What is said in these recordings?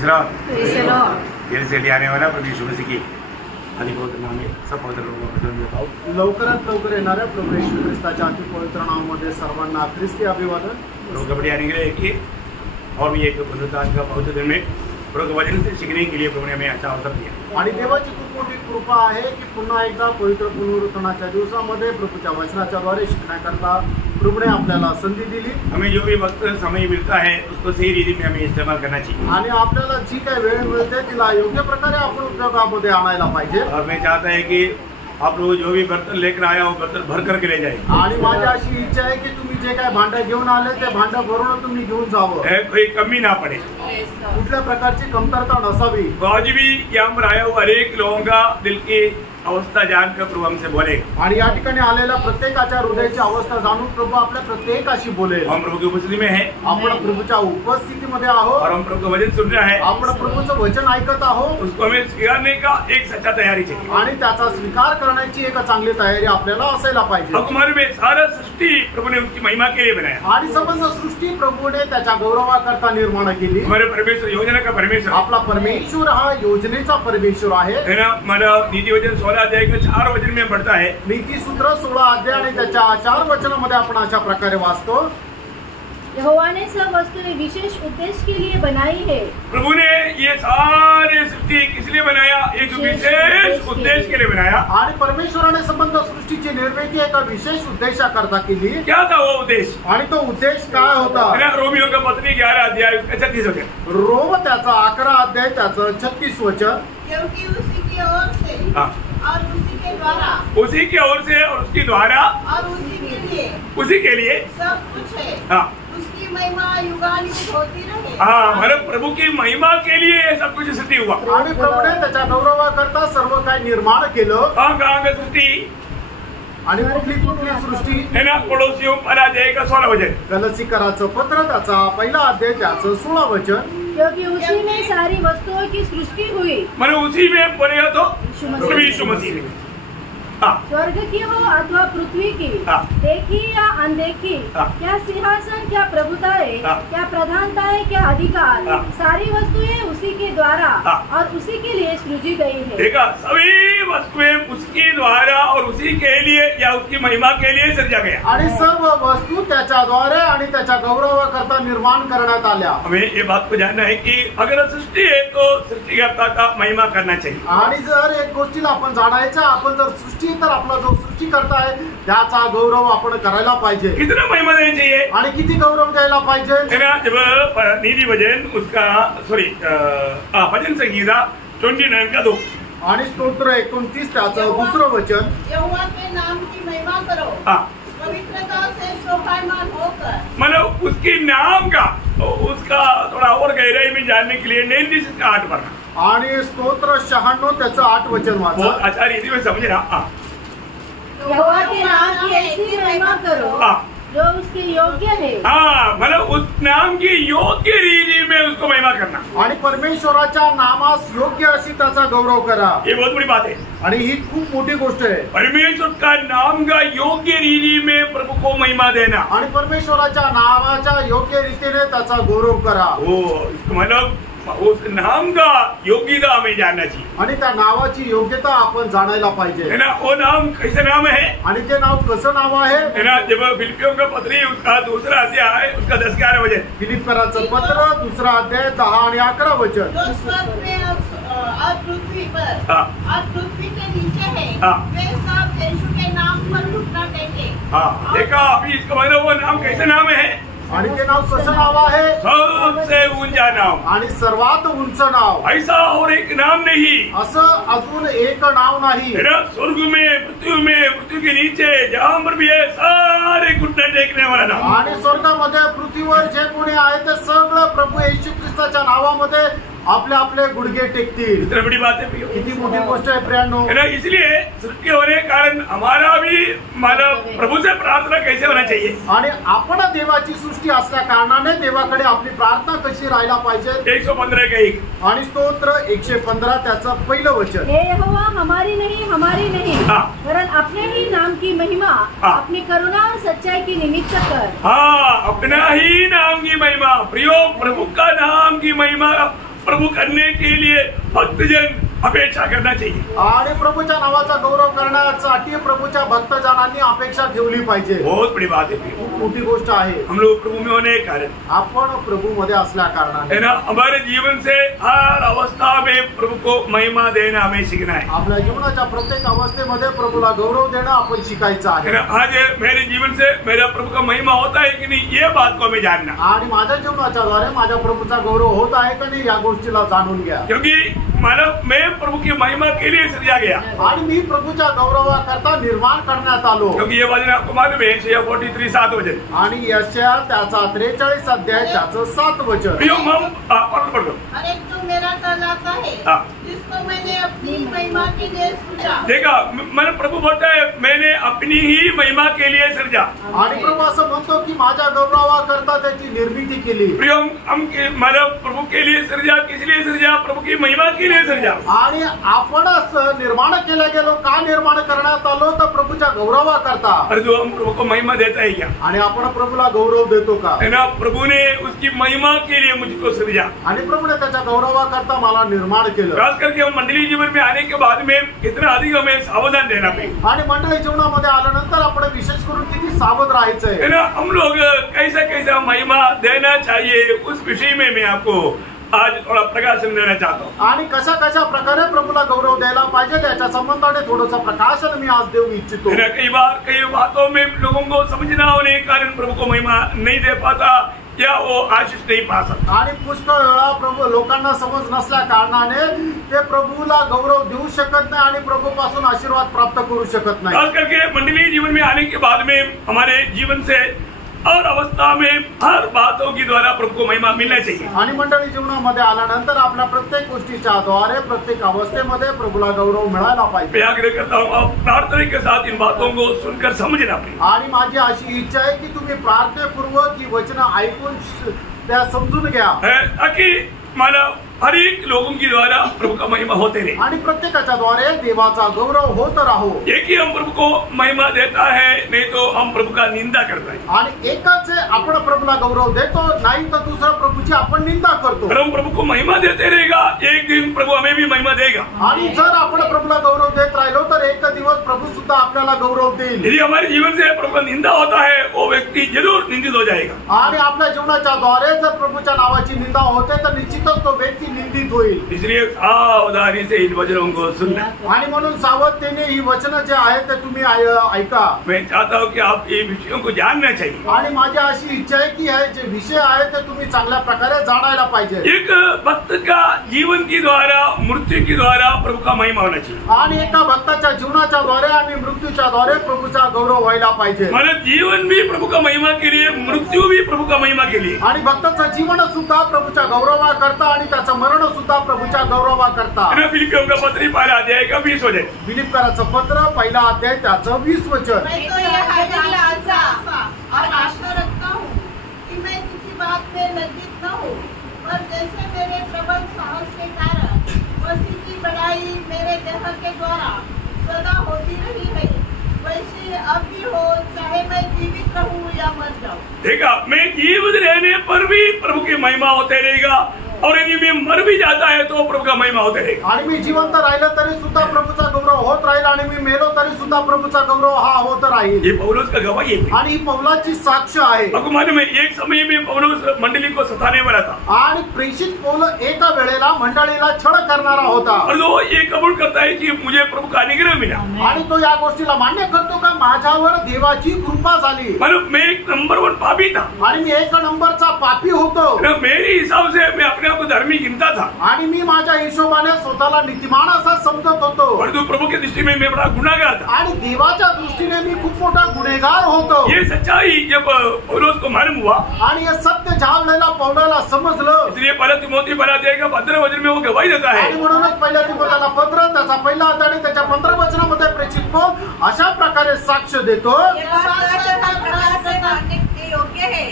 देर से आने वाला प्रभु यीशु मसीह की आदि पवित्र नाम में सब पवित्र लोगों को लवकरात लवकर येणाऱ्या प्रभू येशू ख्रिस्ताच्या अति पवित्र नावामध्ये सर्वांना ख्रिस्ती अभिवादन। प्रभु कबड्डी आने के लिए कि और भी एक बंधुता का पवित्र दिन में प्रभु के वचन से सीखने के लिए प्रभु ने हमें अच्छा अवसर दिया आणि देवाची खूप मोठी कृपा आहे की पुन्हा एकदा पवित्र पुनरुत्थानाच्या दिवसामध्ये प्रभूच्या वचनाच्या द्वारे शिकण्याकरता प्रभूने आपल्याला संधी दिली। हमें जो भी वक्त समय मिलता है उसको सही रीति में हमें इस्तेमाल करना चाहिए आणि आपल्याला जी काही वेळ मिळते तिला योग्य प्रकारे आपण उपयोगामध्ये आणायला पाहिजे। और मैं चाहता है कि आप लोग जो भी बर्तन लेकर आया हो बर्तन भर करके ले जाए आणि माझी अशी इच्छा आहे की तुम्ही जे काय भांडं घेऊन आले ते भांडं भरून तुम्ही घेऊन जावं, कोई कमी ना पड़े, कुठल्या प्रकारची कमतरता नसावी। आज भी यहाँ पर आया हुआ हर एक लोगों का दिल की अवस्था जानकर प्रभु हमसे बोले आणि या ठिकाणी आलेल्या प्रत्येकाच्या हृदयाची अवस्था जाणून प्रभु आपल्या प्रत्येकाशी बोलेल। हम प्रभु की उपस्थिति में है, आपण प्रभूच्या उपस्थितीमध्ये आहोत और हम प्रभु का वचन सुन रहे हैं, आपण प्रभूचं वचन ऐकत आहोत। उसको हमें स्वीकारने का एक सच्चा तैयारी चाहिए आणि त्याचा स्वीकार करण्याची एक चांगली तयारी आपल्याला असायला पाहिजे। हमारे में सारा सृष्टि प्रभु ने उसकी महिमा के लिए बनाया आणि संबंध सृष्टी प्रभूने त्याच्या गौरवाकरता निर्माण केली। हमारे परमेश्वर योजना का परमेश्वर आपला परमेश्वर हा योजनेचा परमेश्वर आहे है ना। हमारा नीति वचन 16 अध्याय के 4 वचन में पढ़ता है, नीति सूत्र 16 अध्याय आणि त्याच्या 4 वचनामध्ये आपण अशा प्रकारे वाचतो, यहोवा ने सब वस्तुएं विशेष उद्देश्य के लिए बनाई है। प्रभु ने ये सारे सृष्टि किस लिए बनाया? एक विशेष उद्देश्य के लिए बनाया। आणि परमेश्वराने संबंध सृष्टीची निर्मिती एका विशेष उद्देशाकरता केली। क्या था वो उद्देश्य? आणि तो उद्देश काय होता? रोमियो का पत्री 11 अध्याय 36 वचन, रोम त्याचा 11 अध्याय त्याचं 36 वचन, क्योंकि उसी की ओर से और उसी के द्वारा, उसी की ओर से और उसकी द्वारा और उसी के लिए सब कुछ है। उसकी महिमा युगानुयुग होती रहे। हमारे प्रभु की महिमा के लिए ये सब कुछ सृष्टि हुआ। आणि प्रभूने त्याच्या गौरवाकरता सर्व काही निर्माण केलं। कहाँ का सृष्टि आणि कुठली सृष्टी है ना। पड़ोसियों पर अध्याय का 16 वचन, गलसीकराचं पत्र त्याचा पहिला अध्याय त्याचं 16 वचन, क्योंकि उसी में सारी वस्तुओं की सृष्टि हुई। मैंने उसी में पढ़ेगा तो यीशु मसीह में, स्वर्ग की हो अथवा पृथ्वी की, देखी या अनदेखी, क्या सिंहासन, क्या प्रभुताएं, क्या प्रधानताएं, क्या अधिकार, सारी वस्तुएं उसी के द्वारा और उसी के लिए सृजी गई है। देखा, सभी वस्तुएं उसके द्वारा और उसी के लिए या उसकी महिमा के लिए सृजा गया। आणि सर्व वस्तू त्याच्याद्वारे आणि त्याच्या गौरवाकरता निर्माण करण्यात आल्या। हमें ये बात को जानना है कि अगर सृष्टि है तो सृष्टिकर्ता का महिमा करना चाहिए। आणि जर एक गोष्टीला आपण जाणायचं, आपण जर सृष्टी तर आपला जो सृष्टिकर्ता आहे त्याचा गौरव आपण करायला पाहिजे। कितना महिमा देना चाहिए आणि किती गौरव द्यायला पाहिजे? जब नीति वचन उसका भजन संगीता 29 का 2 आणि स्तोत्र 29 त्याचं दुसरं वचन, यहोवा के नाम की महिमा करो, पवित्रता से शोभायमान होकर। मतलब उसके नाम का उसका थोड़ा और गहराई में जानने के लिए 99 का 8 पढ़ना। आणि स्तोत्र 96 त्याचं 8 वचन वाचा। बहुत अच्छा रीति में समझ रहा। यहोवा के नाम की ऐसी महिमा करो जो उसके योग्य है। मतलब उस नाम की योग्य रीति में उसको महिमा करना आणि परमेश्वराच्या नामास योग्य अशी त्याचा गौरव करा। ये बहुत बड़ी बात है आणि ही खूप मोठी गोष्ट आहे। परमेश्वर का नाम का योग्य रीति में प्रभु को महिमा देना आणि परमेश्वराच्या नावाच्या योग्य रीतीने त्याचा गौरव करा। मतलब उस नाम का योग्यता हमें जानना चाहिए आणि त्या नावाची योग्यता आपण जाणायला पाहिजे, है ना। वो नाम कैसे नाम है आणि ते नाव कसं नाव आहे, है ना। जब फिलिपियों का पत्री उसका 2 अध्याय उसका 10-11 वचन, फिलिप्पियराचं पत्र 2 अध्याय 10 आणि 11 वचन, जो स्वर्ग में और पृथ्वी पर और पृथ्वी के नीचे है, वे सब यीशु के नाम पर घुटना टेके। देखा अभी इसका मतलब वो नाम कैसे नाम है, आणि ते नाव कसं नाव आहे, सबसे ऊंचा नाम आणि सर्वात उंच नाव। ऐसा और एक नाम नहीं, असं अजून एक नाव नाही। स्वर्ग में, पृथ्वी के नीचे जहाँ पर भी है सारे घुटने टेकने वाला नाम। आणि स्वर्गामध्ये पृथ्वीवर जे कोणी आहे ते सगळं प्रभू येशू ख्रिस्ताच्या नावामध्ये आपले आपले गुडघे टेकतील। इतनी बड़ी बात है, किती मोठी गोष्ट आहे प्रियांनो। इसलिए सृष्टि होने के कारण हमारा भी मतलब प्रभु से प्रार्थना कैसे होना चाहिए, आणि आपण देवाची सृष्टी असल्या कारणाने देवाकडे आपली प्रार्थना कशी राहायला पाहिजे। 115 का 1 आणि स्तोत्र 115 त्याचं पहिलं वचन, हे यहोवा हमारी नहीं वरन अपने ही नाम की महिमा अपनी करुणा और सच्चाई की निमित्त कर। अपना ही नाम की महिमा, प्रियो प्रभु का नाम की महिमा प्रभु करने के लिए भक्तजन अपेक्षा करना चाहिए। आणि प्रभूच्या नावाचा गौरव करण्यासाठी प्रभूच्या भक्तजनांनी अपेक्षा ठेवली पाहिजे। बहुत बड़ी बात है, खूप मोठी गोष्ट आहे। हम लोग प्रभु में होने के कारण, आपण प्रभु मध्ये असल्या कारणाने है ना, हमारे जीवन से हर अवस्था में प्रभु को महिमा देना हमें सीखना है। आपल्या जीवनाच्या प्रत्येक अवस्थेमध्ये प्रभूला गौरव देणं आपण शिकायचं है आहे। ना, आज मेरे जीवन से मेरा प्रभु का महिमा होता है कि नहीं, ये बात को हमें जानना। आणि माझ्या जीवनाच्या द्वारे माझ्या प्रभूचा गौरव होत आहे का नाही या गोष्टीला जाणून घ्या। क्योंकि मानव मैं प्रभु की महिमा के लिए सृजा गया, आणि मी प्रभूच्या गौरवाकरता निर्माण करण्यात आलो। क्योंकि ये वचन आपको मालूम है, यशायाह 43:7 वचन, आणि यशायाह त्याचा 43 अध्याय त्याचं 7 वचन। प्रियो हम पढ़ो। अरे तू मेरा कहलाता है, हाँ। जिसको मैंने अपनी महिमा के लिए सृजा। देखा, मैंने प्रभु बोलता है मैंने अपनी ही महिमा के लिए सृजा। आणि प्रभू असं म्हणतो की माझ्या गौरवाकरता त्याची निर्मिती केली। प्रियो हम मानव प्रभु के लिए सृजा, किस लिए सृजा? प्रभु की महिमा के लिए सृजा। आणि आपणच निर्माण केल्या गेलो, का निर्माण करण्यात आलो? तर प्रभूच्या गौरवाकरता। और जो हम प्रभु को महिमा देता है क्या? आणि आपण प्रभूला गौरव देतो का? है ना, प्रभु ने उसकी महिमा के लिए मुझको सृजा, आणि प्रभूने त्याच्या गौरवाकरता मला निर्माण केलं। खास करके हम मंडली जीवन में आने के बाद में कितना अधिक हमें सावधान रहना पड़ेगा। आणि मंडळी जीवनामध्ये आल्यानंतर आपण विशेष करून किती सावध राहायचंय। है ना, हम लोग कैसा कैसा महिमा देना चाहिए उस विषय में मैं आपको आज थोड़ा प्रकाशन देना चाहता हूँ। आणि कशा कशा प्रकारे प्रभूला गौरव द्यायला पाहिजे त्याच्या संबंधाने थोडंसं प्रकाशन मी आज देऊ इच्छितो। है ना, कई बार कई बातों में लोगों को समझना होने के कारण प्रभु को महिमा नहीं दे पाता या वो आशीष नहीं पा सकता। आणि पुष्कळ वेळा प्रभू लोकांना समज नसल्या कारणाने ते प्रभूला गौरव देऊ शकत नाही आणि प्रभूपासून आशीर्वाद प्राप्त करू शकत नाही। खास करके मंडलीय जीवन में आने के बाद में हमारे जीवन से और अवस्था में हर बातों की द्वारा प्रभु को महिमा मिलना चाहिए। आणि मंडळी जीवनामध्ये आल्यानंतर आपल्या प्रत्येक गोष्टीच्या द्वारे प्रत्येक अवस्थेमध्ये प्रभूला गौरव मिळायला पाहिजे। मैं आग्रह करता हूँ आप प्रार्थना के साथ इन बातों को सुनकर समझना पड़ेगा। आणि माझी अशी इच्छा आहे की तुम्ही प्रार्थनेपूर्वक ही वचनं ऐकून त्या समजून घ्या, ताकि मानव हर एक लोगों की द्वारा प्रभु का महिमा होते रहे आणि प्रत्येकाच्या द्वारे देवाचा गौरव होत राहो। एक ही हम प्रभु को महिमा देता है, नहीं तो हम प्रभु का निंदा करता है। आणि एकच आपण प्रभूला गौरव देतो, नाही तर दुसऱ्या प्रभूची आपण निंदा करतो। अगर हम प्रभु को महिमा देते रहेगा, एक दिन प्रभु हमें भी महिमा देगा। आणि जर आपण प्रभूला गौरव देत राहिलो तर एक दिवस प्रभू सुद्धा आपल्याला गौरव देईल। यदि हमारे जीवन से प्रभु का निंदा होता है, वो व्यक्ति जरूर निंदित हो जाएगा। आणि आपल्या जीवनाच्या द्वारे जर प्रभूच्या नावाची निंदा होते तर निश्चितच तो व्यक्ती निंदित होईल। इसलिए सावधानी से इन वचनों को सुनना। आणि म्हणून सावधतेने ही वचनं जे आहेत ते तुम्ही ऐका। मैं चाहता हूँ कि आप ये विषयों को जानना चाहिए। आणि माझी अशी इच्छा आहे की हे जे विषय आहेत ते तुम्ही चांगल्या प्रकारे जाणायला पाहिजे। एक भक्त का जीवन की द्वारा, मृत्यु की द्वारा प्रभु का महिमा होना चाहिए। आणि एका भक्ताच्या जीवनाच्या द्वारे आणि मृत्यूच्या द्वारे प्रभूचा गौरव व्हायला पाहिजे। मानव जीवन भी प्रभु का महिमा के लिए, मृत्यु भी प्रभु का महिमा के लिए। आणि भक्ताचं जीवन सुद्धा प्रभूच्या गौरवाकरता आणि त्याचं मरण सुद्धा प्रभूच्या गौरवाकरता। फिलिपियों का पत्र 1 अध्याय का 20 वचन, फिलिप्पियराचं पत्र 1 अध्याय त्याचं 20 वचन। मैं तो यह जानता और आशा रखता हूँ कि मैं किसी बात में लज्जित न हूँ, पर जैसे मेरे प्रबल साहस के कारण मसीह की बड़ाई मेरे देह के द्वारा सदा होती रही है, वैसे अब भी हो, चाहे मैं जीवित रहूं या मर जाऊं। देखा, मैं जीवित रहने पर भी प्रभु की महिमा होते रहेगा, और यदि मैं मर भी जाता है तो प्रभु का महिमा होते रहेगा। आणि मी जिवंत राहिलं तरी सुद्धा प्रभूचा गौरव होत राहील, आणि मी मेलो तरी सुद्धा प्रभूचा गौरव हा होत राहील। ये पौलुस का गवाही है। आणि ही पौलाची साक्ष आहे। आपको मालूम है, एक समय में पौलुस मंडली को सताने वाला था, आणि प्रेषित पौल एका वेळेला मंडळीला छळ करणारा होता। और वो ये कबूल करता है कि मुझे प्रभु का अनुग्रह मिला। आणि तो या गोष्टीला मान्य करतो का माझ्यावर देवाची कृपा झाली। मतलब मैं एक नंबर 1 पापी था, आणि मी 1 नंबरचा पापी होतो। मेरे हिसाब से मैं अपने आप को धर्मी गिनता था, आणि मी माझ्या हिशोबाने स्वतःला नीतिमान असा समजत होतो। परंतु प्रभु की दृष्टि में मैं बड़ा गुनाहगार था। आणि देवाच्या दृष्टीने मी खूप मोठा गुन्हेगार होतो। ये सच्चाई जब पौलुस को मालूम हुआ, आणि हे सत्य ज्या वेळेला पौलाला समजलं, इसलिए 1 तिमोथी 1 अध्याय का 15 वचन में वो गवाही देता है। आणि म्हणूनच पहिल्या तिमोथीला पत्र त्याचा 1 अध्याय त्याच्या 15 वचनामध्ये प्रेषित पौल अशा प्रकारे साक्ष देतो। ये बात सच तथा प्रकाश से मानने के योग्य है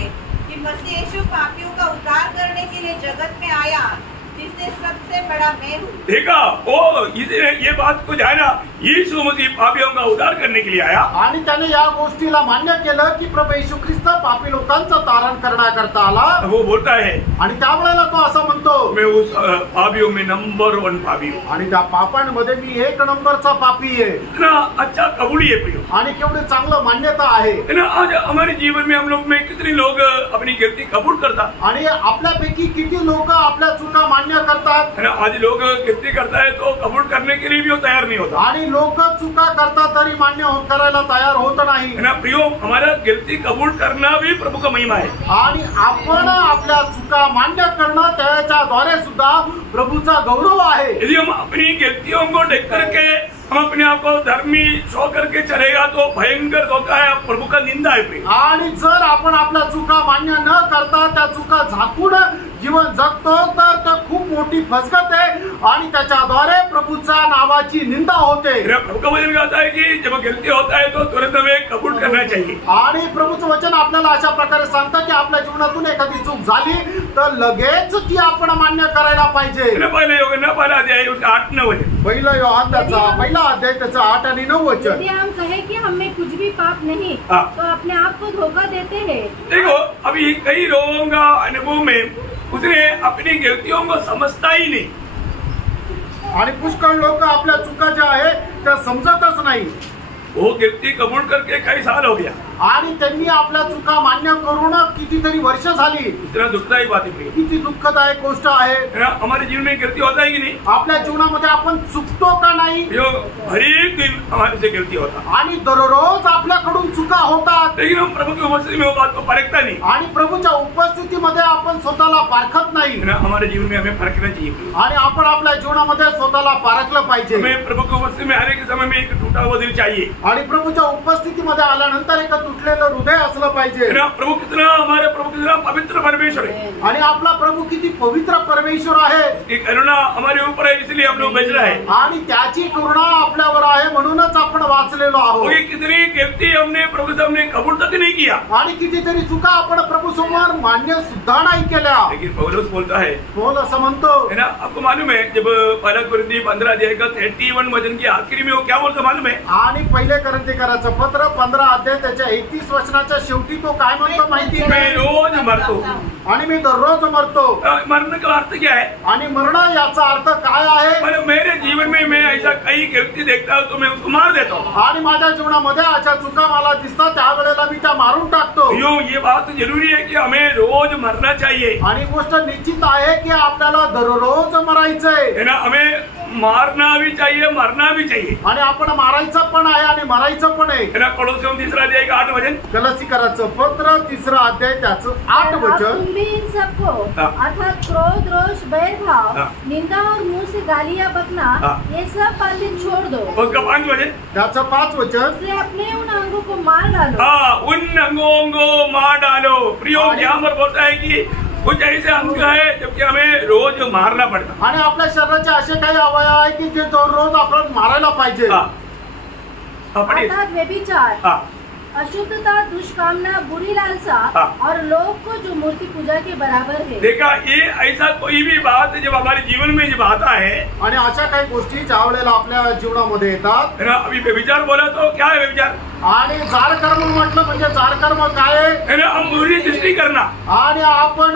कि मसीह यीशु पापियों का उद्धार करने के लिए जगत में आया, जिससे सबसे बड़ा मैं हूँ। देखा, वो ये बात को जाना यीशु मसीह पापियों का उद्धार करने के लिए आया आणि त्याने या गोष्टीला मान्य केलं की प्रभू येशू ख्रिस्त पापी लोकांचं तारण करण्याकरता आला. वो बोलता है आणि त्यावेळेला तो असं म्हणतो, मैं उस पापियों में नंबर 1 पापी हूँ. आणि त्या पापांमध्ये मी 1 नंबरचा पापी आहे. इतना अच्छा कबूली है प्रियो. आणि केवढी चांगलं मान्यता आहे. आज हमारे जीवन में हम लोग में कितने लोग अपनी गलती कबूल करता. आणि आपल्यापैकी किती लोक आपल्या चुका मान्य करतात. आज लोग गलती करता है तो कबूल करने के लिए भी वो तैयार नहीं होता. आणि लोक चुका करतात तरी मान्य करायला तयार होत नाही. प्रियो, हमारा गलती कबूल करना भी प्रभु का महिमा है. आणि आपण आपल्या चुका मान्य करणं त्याच्याद्वारे सुद्धा प्रभूचा गौरव आहे. यदि हम अपनी गलतियों को देख करके हम अपने आप को धर्मी शो करके चलेगा तो भयंकर धोखा है, प्रभु का निंदा है. आणि जर आपण आपल्या चुका मान्य न करता त्या चुका झाकून जीवन जगतो तर ते खूप मोठी फसगत आहे आणि त्याच्याद्वारे प्रभूच्या नावाची निंदा होते. प्रभु का वचन कहता है कि जब गलती होता है तो तुरंत हमें कबूल करना चाहिए. आणि प्रभूचं वचन आपल्याला अशा प्रकारे सांगतं की आपल्या जीवनातून एखादी चूक झाली तर लगेच ती आपण मान्य करायला पाहिजे. पहिला अध्याय 8-9 वचन. पहिला योहान त्याचा पहिला अध्याय त्याचा 8 आणि 9 वचन. यदि हम कहें कि हम में कुछ भी पाप नहीं तो अपने आप को धोखा देते हैं. देखो, अभी कई लोगों का अनुभव में उसने अपनी गलतियों को समझता ही नहीं. आणि पुष्कळ लोक आपल्या चुका ज्या आहेत त्या समजतच नाही. वो गलती कबूल करके कई साल हो गया आणि त्यांनी आपल्या चुका मान्य करून कितीतरी वर्ष झाली. इतना दुखदायी बात है. किती दुःखदायक गोष्ट आहे. हमारे जीवन में गलती होता है कि नहीं. आपल्या जीवनामध्ये आपण चुकतो का नाही. हर एक दिन हमारे से गलती होता. आणि दररोज आपल्याकडून चुका होतात. लेकिन हम प्रभु की उपस्थिति में वो बात को परखता नहीं. आणि प्रभूच्या उपस्थितीमध्ये आपण स्वतःला पारखत नाही. हमारे जीवन में हमें परखना चाहिए. आणि आपण आपल्या जीवनामध्ये स्वतःला पारखलं पाहिजे. हमें प्रभु की उपस्थिति में आने के समय में एक टूटा हुआ दिल चाहिए. आणि प्रभूच्या उपस्थितीमध्ये आल्यानंतर एक तुटलेलं हृदय असलं पाहिजे. प्रभु कितना पवित्र परमेश्वर है. आणि आपला प्रभू किती पवित्र परमेश्वर आहे. करुणा हमारे ऊपर है, इसलिए हम लोग बच रहे हैं. आणि त्याची करुणा आपल्यावर आहे म्हणूनच आपण वाचलेलो आहोत. कितनी गलती हमने प्रभु सामने कबूल तक नहीं किया. आणि कितीतरी चुका आपण प्रभू समोर मान्य सुद्धा नाही केल्या. लेकिन पौलुस बोलता है, पौल असं म्हणतो है ना. आपको मालूम है जब पहला कुरिन्थी 15 अध्याय का 31 वचन की आखिरी में वो क्या बोलता मालूम है. आणि पहिले करंथीकराचं पत्र 15 अध्याय त्याच्या 31 वचनाच्या शेवटी तो काय म्हणतो माहिती मैं रोज मरतो. आणि मी दररोज मरतो. मरने का अर्थ क्या है. आणि मरण याचा अर्थ काय आहे. मेरे जीवन में मैं ऐसा कई गलती देखता हूँ तो मैं उसको मार देता हूँ. आणि माझ्या जीवनामध्ये अशा चुका मला दिसतात त्यावेळेला मी त्या मारून टाकतो. ये बात जरूरी है कि हमें रोज मरना चाहिए. आणि गोष्ट निश्चित आहे की आपल्याला दररोज मरायचंय. है ना. हमें मारना भी चाहिए, मरना भी चाहिए. आणि आपण मारायचं पण आहे आणि मरायचं पण आहे. है ना. कोलोसियों 3 अध्याय का 8 वचन. कलसीकराचं पत्र 3 अध्याय त्याचं 8 वचन. तुम भी इन सबको अर्थात क्रोध, रोष, बैर भाव, निंदा और मुंह से गालियां बकना ये सब बातें छोड़ दो. उसका 5 वचन. त्याचं 5 वचन. इसलिए अपने उन अंगों को मार डालो. उन अंगों को मार डालो. प्रयोग यहाँ पर बोलता है कि कुछ ऐसे अंग है जबकि हमें रोज मारना पड़ता. आणि आपल्या शरीराचे असे काही अवयव आहे की जे दररोज आपण मारायला पाहिजे. अर्थात व्यभिचार, अशुद्धता, दुष्कामना, बुरी लालसा और लोग को जो मूर्ति पूजा के बराबर है. देखा, ये ऐसा कोई भी बात जब हमारे जीवन में जब आता है आणि अशा काही गोष्टी ज्या वेळेला आपल्या जीवनामध्ये येतात. अभी व्यभिचार बोला तो क्या है व्यभिचार. आणि जार कर्म म्हटलं म्हणजे जार कर्म काय आहे. हम बुरी दृष्टि करना. आणि आपण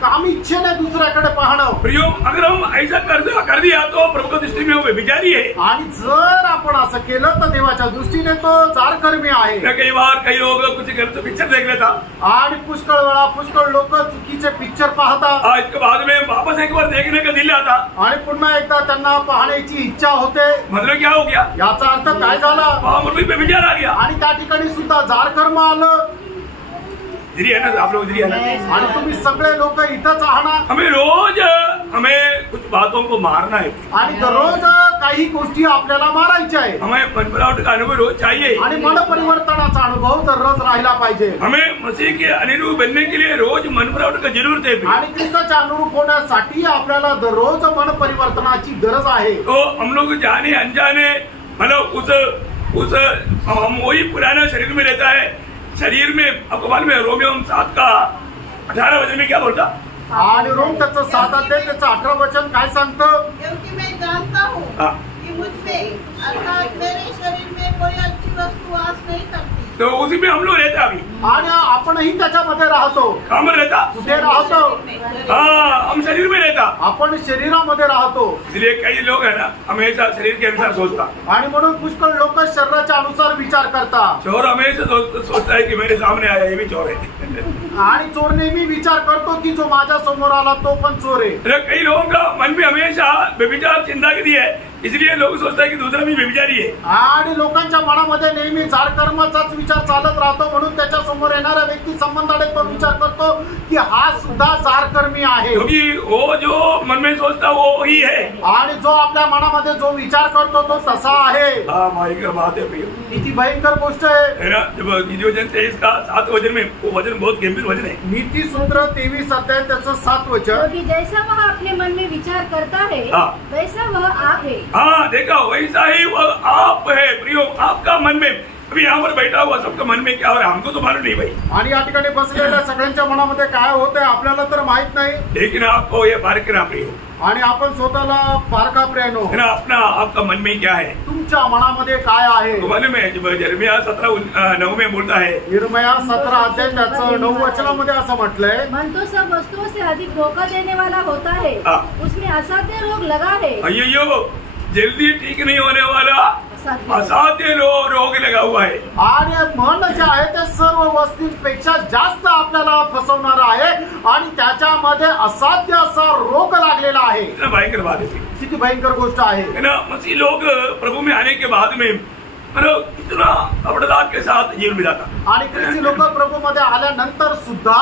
काम इच्छेने दुसऱ्याकडे पाहणं. प्रयोग अगर हम ऐसा कर दिया तो प्रभु की दृष्टि में वो व्यभिचारी है. आणि जर आपण असं केलं तर देवाच्या दृष्टीने तो जार कर्मी आहे. कई बार कई लोग कुछ गलत पिक्चर देख लेता. आणि पुष्कळ वेळा पुष्कळ लोक चुकीचे पिक्चर पाहतात. इसके बाद में वापस एक बार देखने का दिल आता. आणि पुन्हा एकदा त्यांना पाहण्याची इच्छा होते. मतलब क्या हो गया. याचा अर्थ काय झाला. व्यभिचार आ गया. आणि त्या ठिकाणी सुद्धा जार कर्म आलं. इधर है ना आप लोग, इधर है ना. आणि तुम्ही सगळे लोक इथंच आहात. हमें रोज हमें कुछ बातों को मारना है. आणि दररोज काही गोष्टी आपल्याला मारायच्या आहे. हमें मनपरावट का अनुभव रोज चाहिए. आणि मन परिवर्तनाचा अनुभव दररोज राहिला पाहिजे. हमें मसीह के अनुरूप बनने के लिए रोज मनपरावट की जरूरत है. आणि ख्रिस्ताच्या अनुरूप होण्यासाठी आपल्याला दररोज मन परिवर्तनाची गरज आहे. तो हम लोग जाने अनजाने मतलब उस हम वही पुराना शरीर में रहता है. शरीर में आपको मालूम है रोमियो 7 का 18 वचन में क्या बोलता. आणि रोम त्याचं 7 अध्याय त्याचं 18 वचन काय सांगतं. क्योंकि मैं जानता हूँ कि मुझ में अर्थात तो उसी में हम लोग रहता अभी। आणि आपणही त्याच्यामध्ये राहतो। कहाँ में रहता? कुठे राहतो? हाँ, हम शरीर में रहता। आपण शरीरामध्ये राहतो। इसलिए कई लोग है ना हमेशा शरीर के अनुसार सोचता, आणि म्हणून पुष्कळ लोक शरीराच्या अनुसार विचार करतात। चोर हमेशा सोचता है कि मेरे सामने आया ये भी चोर है। आणि चोर नेहमी विचार करतो की जो माझ्या समोर आला तो पण चोर आहे। कई लोगों का मन में हमेशा व्यभिचार चिंता की है, इसलिए लोग सोचता है कि दूसरा भी व्यभिचारी है। आणि लोकांच्या मनामध्ये नेहमी जारकर्माचाच विचार चालत राहतो, म्हणून त्याच्या समोर येणाऱ्या व्यक्ती संबंधाने तो विचार करतो की हा सुद्धा जारकर्मी आहे। क्योंकि वो जो मन में सोचता वो ही है, आणि जो आपल्या मनामध्ये जो विचार करतो तो तसा आहे। हाँ भयंकर बात है प्रियो, किती भयंकर गोष्ट आहे ना। जब नीतिवचन 23 का 7 वचन में, वो वचन बहुत गंभीर वचन है। नीति सूत्र 23 अध्याय त्याचं 7 वचन, क्योंकि जैसा वह अपने मन में विचार करता है वैसा वह आप है। हाँ देखा, वैसा ही वह आप है प्रियो। आपका मन में अभी यहाँ पर बैठा हुआ सबका मन में क्या हो रहा है हमको तो मालूम नहीं भाई, आणि या ठिकाणी बसलेल्या सगळ्यांच्या मनामध्ये काय होतंय आपल्याला तर माहित नाही, लेकिन आपको ये पारख ना प्रियो, आणि आपण स्वतःला पारखा प्रियानो, है ना। अपना आपका मन में क्या है तुमच्या मनामध्ये काय आहे? तो मालूम है। जब यिर्मयाह 17:9 में बोलता है, यिर्मयाह 17 अध्याय त्याचं 9 वचनामध्ये असं म्हटलंय, मन तो सब वस्तुओं से अधिक धोखा देने वाला होता है, उसमें असाध्य रोग लगा है। अय्यो, जल्दी ठीक नहीं होने वाला असाध्य रोग लगा हुआ है। आणि मन जे आहे ते सर्व वस्तूंपेक्षा जास्त आपल्याला फसवणार आहे, आणि त्याच्यामध्ये असाध्य असा रोग लागलेला आहे। इतना भयंकर बात है, किती भयंकर गोष्ट आहे ना। मसीह लोग प्रभु में आने के बाद में मतलब इतना अपराध के साथ जीवन बिताता, आणि ख्रिस्ती लोक प्रभू मध्ये आल्यानंतर सुद्धा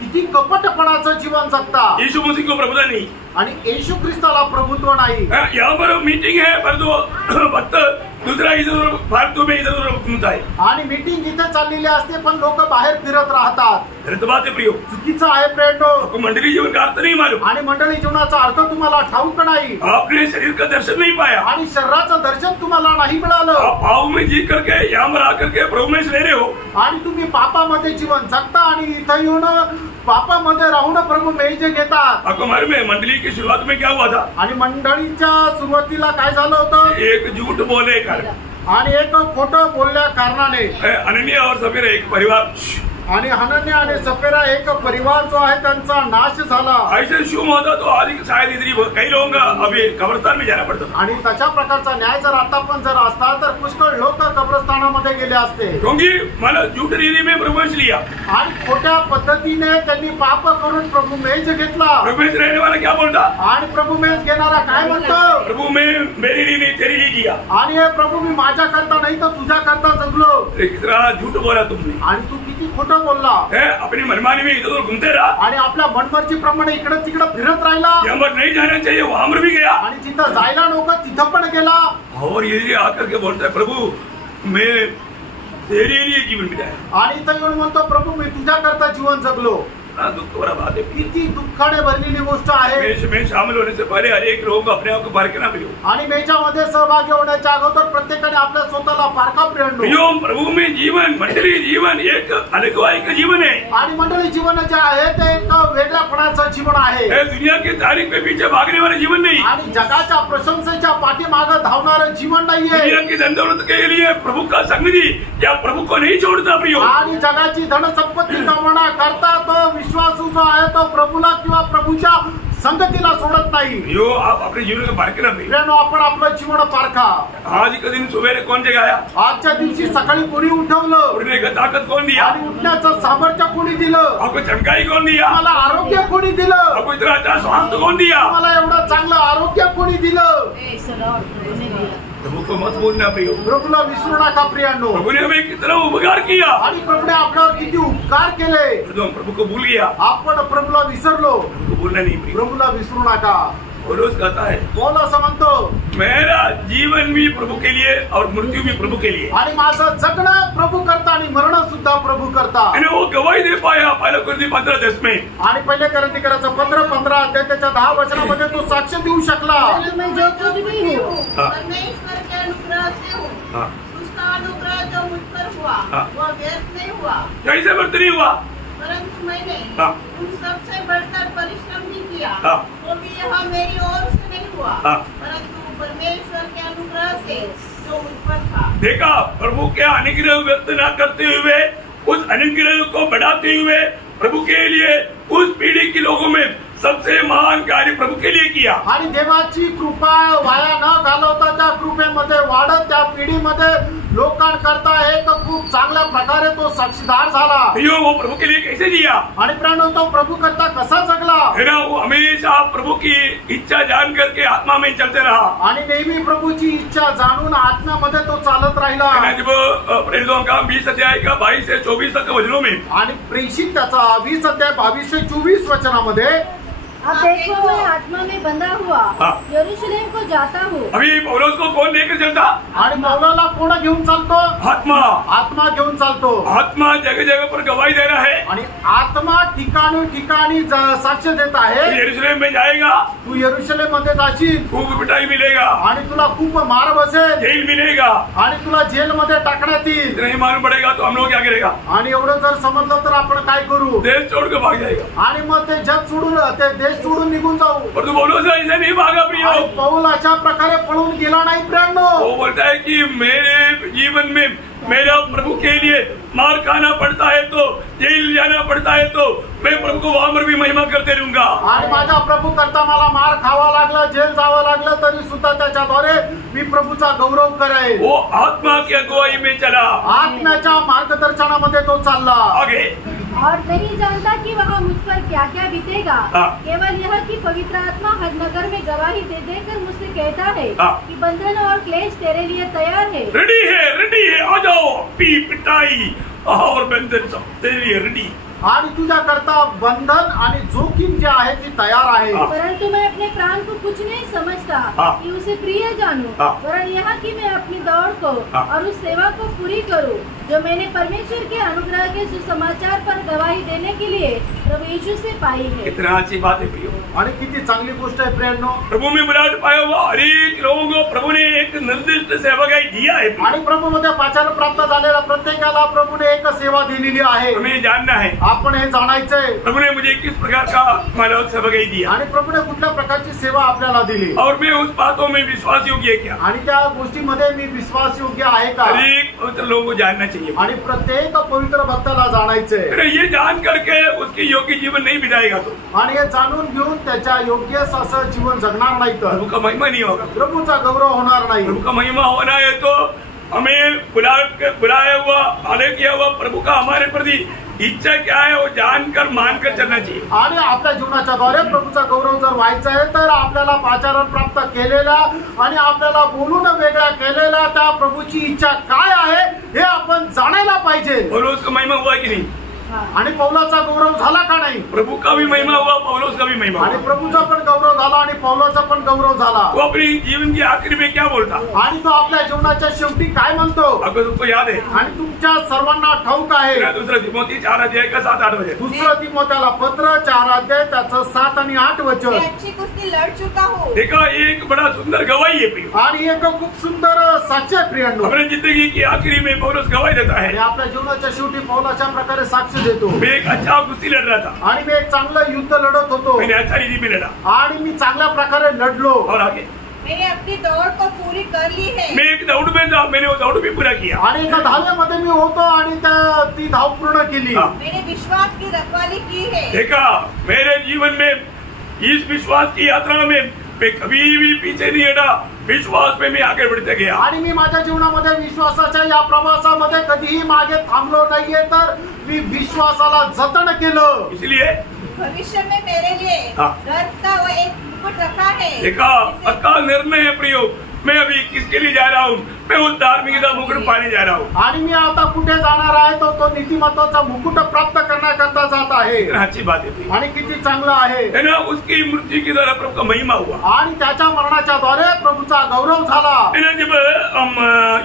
किती कपटपणाचं जीवन जगतात। यीशु मसीह को प्रभुता नहीं, आणि येशू ख्रिस्ताला प्रभुत्व नाही। यहाँ पर मीटिंग है पर तो भक्त दूसरा इधर फालतू में इधर उधर घूमता है, आणि मीटिंग इथे चाललेली असते पण लोक बाहेर फिरत राहतात। गलत बात है प्रियो, चुकीचं आहे प्रेंडो। आपको मंडली जीवन का अर्थ नहीं मालूम, आणि मंडळी जीवनाचा अर्थ तुम्हाला ठाऊक नाही, आपने शरीर का दर्शन नहीं पाया, आणि शरीराचं दर्शन तुम्हाला नाही मिळालं। आप पाव में जी करके यहाँ पर आकर के प्रभु में रह रहे हो, आणि तुम्ही पापामध्ये जीवन जगता आणि इथं येऊन पापामध्ये राहून प्रभू मेज घेतात। आपको मालूम है मंडली की शुरुआत में क्या हुआ था? आणि मंडळीच्या सुरुवातीला काय झालं होतं? एक झूठ बोले कारण, आणि एक खोटं बोलल्या कारणाने अनन्या और सफीरा एक परिवार, आणि हनन्या आणि सफेरा एक परिवार जो आहे त्यांचा नाश झाला। ऐसे शुभ होता तो आज शायद इधर कई लोगों का अभी कब्रिस्तान में जाना पड़ता, आणि तशा प्रकारचा न्याय जर आता पण जर असता तर पुष्कळ लोक कब्रस्थानामध्ये गेले असते, क्योंकि मला झूठ रीति में प्रवेश लिया, आणि खोट्या पद्धतीने त्यांनी पाप करून प्रभु मेज घेतला। प्रवेश रहने वाला क्या बोलता? आणि प्रभु मेज घेणारा काय म्हणतो? प्रभु में मेरी लिए नहीं तेरी लिए किया, आणि हे प्रभू मी माझ्या करता नाही तर तुझ्या करता जगलो। कितना झूठ बोला तुमने, आणि तू किती खोटं बोलला है अपनी मनमानी में इधर उधर घूमते रहा, आणि आपल्या मनमर्जी प्रमाणे इकडे तिकडे फिरत राहिला, यहाँ पर नहीं जाना चाहिए वहां पर भी गया, आणि जिथं जायला नको तिथं पण गेला। और ये आकर के बोलता है प्रभु मैं तेरे लिए जीवन बिताया, आणि इथं येऊन म्हणतो प्रभू मी तुझ्या करता जीवन जगलो। दुख भरा बात है, किती दुःखाने भरलेली गोष्ट आहे। में शामिल होने से पहले हर एक लोगों को अपने आप को पारखना प्रियो, आणि मेच्यामध्ये सहभागी होण्याच्या अगोदर प्रत्येकाने आपल्या स्वतःला पारखा प्रियांनो। प्रियो प्रभु में जीवन, मंडली जीवन एक अलगवाई का जीवन है, आणि मंडळी जीवन जे आहे ते एक वेगळ्यापणाचं जीवन आहे। दुनिया की तारीफ के पीछे भागने वाले जीवन नहीं, आणि जगाच्या प्रशंसेच्या पाठीमागे धावणारं जीवन नाहीये। दुनिया की धन दौलत के लिए प्रभु का संग दी या प्रभु को नहीं छोड़ता प्रियो, आणि जगाची धनसंपत्ती कमवणा करता तो विश्वासू जो आहे तो प्रभूला किंवा प्रभूच्या संगतीला सोडत नाही। प्रियो आप अपने जीवन को पारखना प्रियो, प्रियांनो आपण आपलं जीवन पारखा। आज के दिन सवेरे कौन जगाया? आजच्या दिवशी सकाळी कोणी उठवलं? उठने का ताकत कौन दिया? आणि उठण्याचं सामर्थ्य कोणी दिलं? आपको चमकाई कौन दिया? मला आरोग्य कोणी दिलं? आपको इतना अच्छा स्वास्थ्य कौन दिया? मला एवढं चांगलं आरोग्य कोणी दिलं? प्रभु को मत भूलना प्रियो, प्रभूला विसरू नका प्रियांनो। प्रभु ने हमें कितना उपकार किया, आणि प्रभूने आपल्यावर किती उपकार केले। तो हम प्रभु को भूल गया, आपण प्रभूला विसरलो। प्रभु को भूलना नहीं प्रियो, प्रभूला विसरू नका। पौलुस कहता है पौल असं म्हणतो मेरा जीवन भी प्रभु के लिए और मृत्यु भी प्रभु के लिए, आणि माझं जगणं प्रभू करता आणि मरण सुद्धा प्रभू करता। आणि वो गवाही दे पाया पहले कुरिन्थी 15:10 में, आणि पहिले कोरिन्थीकरांचं 15:15 अध्याय त्याच्या 10 वचनामध्ये तो साक्ष देऊ शकला। मैं जो कुछ भी हूँ परमेश्वर के अनुग्रह से हूँ, उसका अनुग्रह जो मुझ पर हुआ वह व्यर्थ नहीं हुआ। कैसे व्यर्थ नहीं हुआ? परंतु मैंने उन सबसे बढ़कर परिश्रम भी किया, वो भी यह मेरी ओर से नहीं हुआ, परंतु परमेश्वर के अनुग्रह से जो मुझ पर था। देखा, प्रभु के अनुग्रह व्यक्त न करते हुए उस अनुग्रह को बढ़ाते हुए प्रभु के लिए उस पीढ़ी के लोगों में सबसे महान कार्य प्रभु के लिए किया। आणि देवाची कृपा वाया न घालवता त्या कृपेमध्ये वाढत त्या पिढीमध्ये लोकांकरता एक खूप चांगल्या प्रकारे तो साक्षीदार झाला। वो प्रभु के लिए कैसे जिया? आणि प्रणव तो प्रभु करता कसा जगला? है ना, वो हमेशा प्रभु की इच्छा जान करके आत्मा में चलते रहा आणि नेहमी प्रभुची इच्छा जाणून आत्म्यामध्ये तो चालत राहिला। जब प्रेरितों का 20 अध्याय का 22 से 24 तक वचनों में आणि प्रेषित त्याचा 20 अध्याय 22 से 24 वचनामध्ये अब देखो मैं आत्मा में बंधा हुआ यरूशलेम को जाता हूँ। अभी पौलुस को कौन लेकर चलता? आणि पौलाला कोण घेऊन चालतो? आत्मा। आत्मा घेऊन चालतो। आत्मा जगह जगह पर गवाही दे रहा है आणि आत्मा ठिकाणी ठिकाणी साक्ष देत आहे। यरूशलेम में जाएगा, तू यरूशलेम मध्ये जाशील, खूब पिटाई मिलेगा आणि तुला खूप मार बसेल, जेल मिलेगा, आणि तुला जेल मध्ये टाकण्यात येईल। नहीं मालूम पड़ेगा तो हम लोग क्या करेगा? आणि एवढं जर समजलं तर आपण काय करू? देश छोड़ के भाग जाएगा आणि मग ते जग सोडून ते देश सोडून निघून जाऊ। और तू पौलुस ऐसे नहीं भागा प्रियो। पौल अशा प्रकारे पळून गेला नाही प्रियांनो। वो बोलता है कि मेरे जीवन में मेरा प्रभु के लिए मार खाना पड़ता है तो जेल जाना पड़ता है तो मैं प्रभु को वहां पर भी महिमा करते रहूंगा। आणि माझ्या प्रभू करता मला मार खावा लागला, जेल जावं लागलं तरी सुद्धा त्याच्याद्वारे मी प्रभूचा गौरव करेन। वो आत्मा की अगुवाई में चला, आत्म्याच्या मार्गदर्शनामध्ये तो चालला आगे। और नहीं जानता कि वहाँ मुझ पर क्या क्या बीतेगा। केवल यह कि पवित्र आत्मा हर नगर में गवाही दे देकर मुझसे कहता है कि बंधन और क्लेश तेरे लिए तैयार है। रेडी है, आ जाओ, पी पिटाई और बंधन सब तेरे लिए रेडी। आणि तुझ्या करता बंधन आणि जोखीम जे आहे ती तयार आहे। परंतु मैं अपने प्राण को कुछ नहीं समझता कि उसे प्रिय जानूं, वरन यह कि मैं अपनी दौड़ को और उस सेवा को पूरी करूं जो मैंने परमेश्वर के अनुग्रह के सुसमाचार पर गवाही देने के लिए प्रभु यीशु से पाई है। कितना अच्छी बात है प्रियो, आणि किती चांगली गोष्ट आहे प्रियांनो। प्रभु में बुलाहट पाया हुआ हर एक लोगों को प्रभु ने एक निर्दिष्ट सेवकाई दिया है आणि प्रभू मध्ये पाचारण प्राप्त झालेला प्रत्येकाला प्रभूने एक सेवा दिलेली आहे। हमें जानना है, आपण हे जाणायचंय प्रभु ने मुझे किस प्रकार का मानव सेवकाई दिया आणि प्रभूने कुठल्या प्रकारची सेवा आपल्याला दिली और मैं उस बातों में विश्वास योग्य है क्या? आणि त्या गोष्टीमध्ये मी विश्वास योग्य आहे का? हर एक पवित्र लोगों को जानना चाहिए आणि प्रत्येक पवित्र भक्ताला जाणायचंय। अरे ये जान करके उसके योग्य जीवन नहीं बिताएगा तो आणि हे जाणून घेऊन त्याच्या योग्य असं जीवन जगणार नाही तर प्रभु का महिमा नहीं होगा। प्रभूचा गौरव होणार नाही। प्रभु का महिमा होना है तो हमें बुलाया हुआ, आदेश किया हुआ प्रभु का हमारे प्रति इच्छा क्या है वो जानकर मानकर चलना चाहिए। आणि आपल्या जीवनाच्या द्वारे प्रभूचा गौरव जर व्हायचा आहे तर आपल्याला पाचारण प्राप्त केलेला आणि आपल्याला बोलून वेगळ्या केलेला त्या प्रभूची इच्छा काय आहे हे आपण जाणायला पाहिजे। पौलुस का महिमा हुआ कि नहीं? आणि पौलाचा गौरव झाला का नाही? प्रभु का भी महिमा हुआ, पौलुस का भी महिमा आणि हुआ। प्रभूचा पण गौरव झाला आणि पौलाचा पण गौरव झाला। वो अपनी जीवन की आखिरी में क्या बोलता? आणि तो आपल्या जीवनाच्या शेवटी काय म्हणतो? आपको सबको याद है? आणि तुमच्या सर्वांना ठाऊक आहे। दूसरा तिमोथी 4 अध्याय का 7-8 वचन। दुसरं तिमोथेला पत्र 4 अध्याय त्याचं 7 आणि 8 वचन। मैं अच्छी कुश्ती लड़ चुका हूँ। देखा, एक बड़ा सुंदर गवाही है प्रियो। आणि एक खूप सुंदर साक्ष आहे प्रियांनो। अपनी जिंदगी की आखिरी में पौलुस गवाही देता है, आणि आपल्या जीवनाच्या शेवटी पौल अशा प्रकारे साक्ष देतो। मैं एक अच्छा कुश्ती लड़ रहा था आणि मी एक चांगलं युद्ध लढत होतो मैंने अच्छा रीति में लड़ा आणि मी चांगल्या प्रकारे लढलो। और आगे मैंने अपनी दौड़ को पूरी कर ली है। मैं एक दौड़ में था, मैंने वो दौड़ भी पूरा किया। आणि एका धाव्यामध्ये मी होतो आणि ती धाव पूर्ण केली। मैंने विश्वास की रखवाली की है। देखा, मेरे जीवन में इस विश्वास की यात्रा में मैं कभी भी पीछे नहीं हटा, विश्वास में मैं आगे बढ़ते गया। आणि मी माझ्या जीवनामध्ये विश्वासाच्या या प्रवासामध्ये कधीही मागे थांबलो नाहीये तर मी विश्वासाला जतन केलं। इसलिए भविष्य में मेरे लिए गर्व का वो एक मुकुट रखा है। देखा, पक्का निर्णय है प्रियो, मैं अभी किसके लिए जा रहा हूँ? मैं उस धार्मिकता मुकुट पाने जा रहा हूँ। आणि मी आता कुठे जाणार आहे तो नीतिमत्वाचा मुकुट प्राप्त करण्याकरता जात आहे। अच्छी बात है प्रियो। आणि किती चांगलं आहे है ना, उसकी मृत्यु की द्वारा प्रभु का महिमा हुआ आणि त्याच्या मरणाच्या द्वारे प्रभूचा गौरव झाला। है ना। जब हम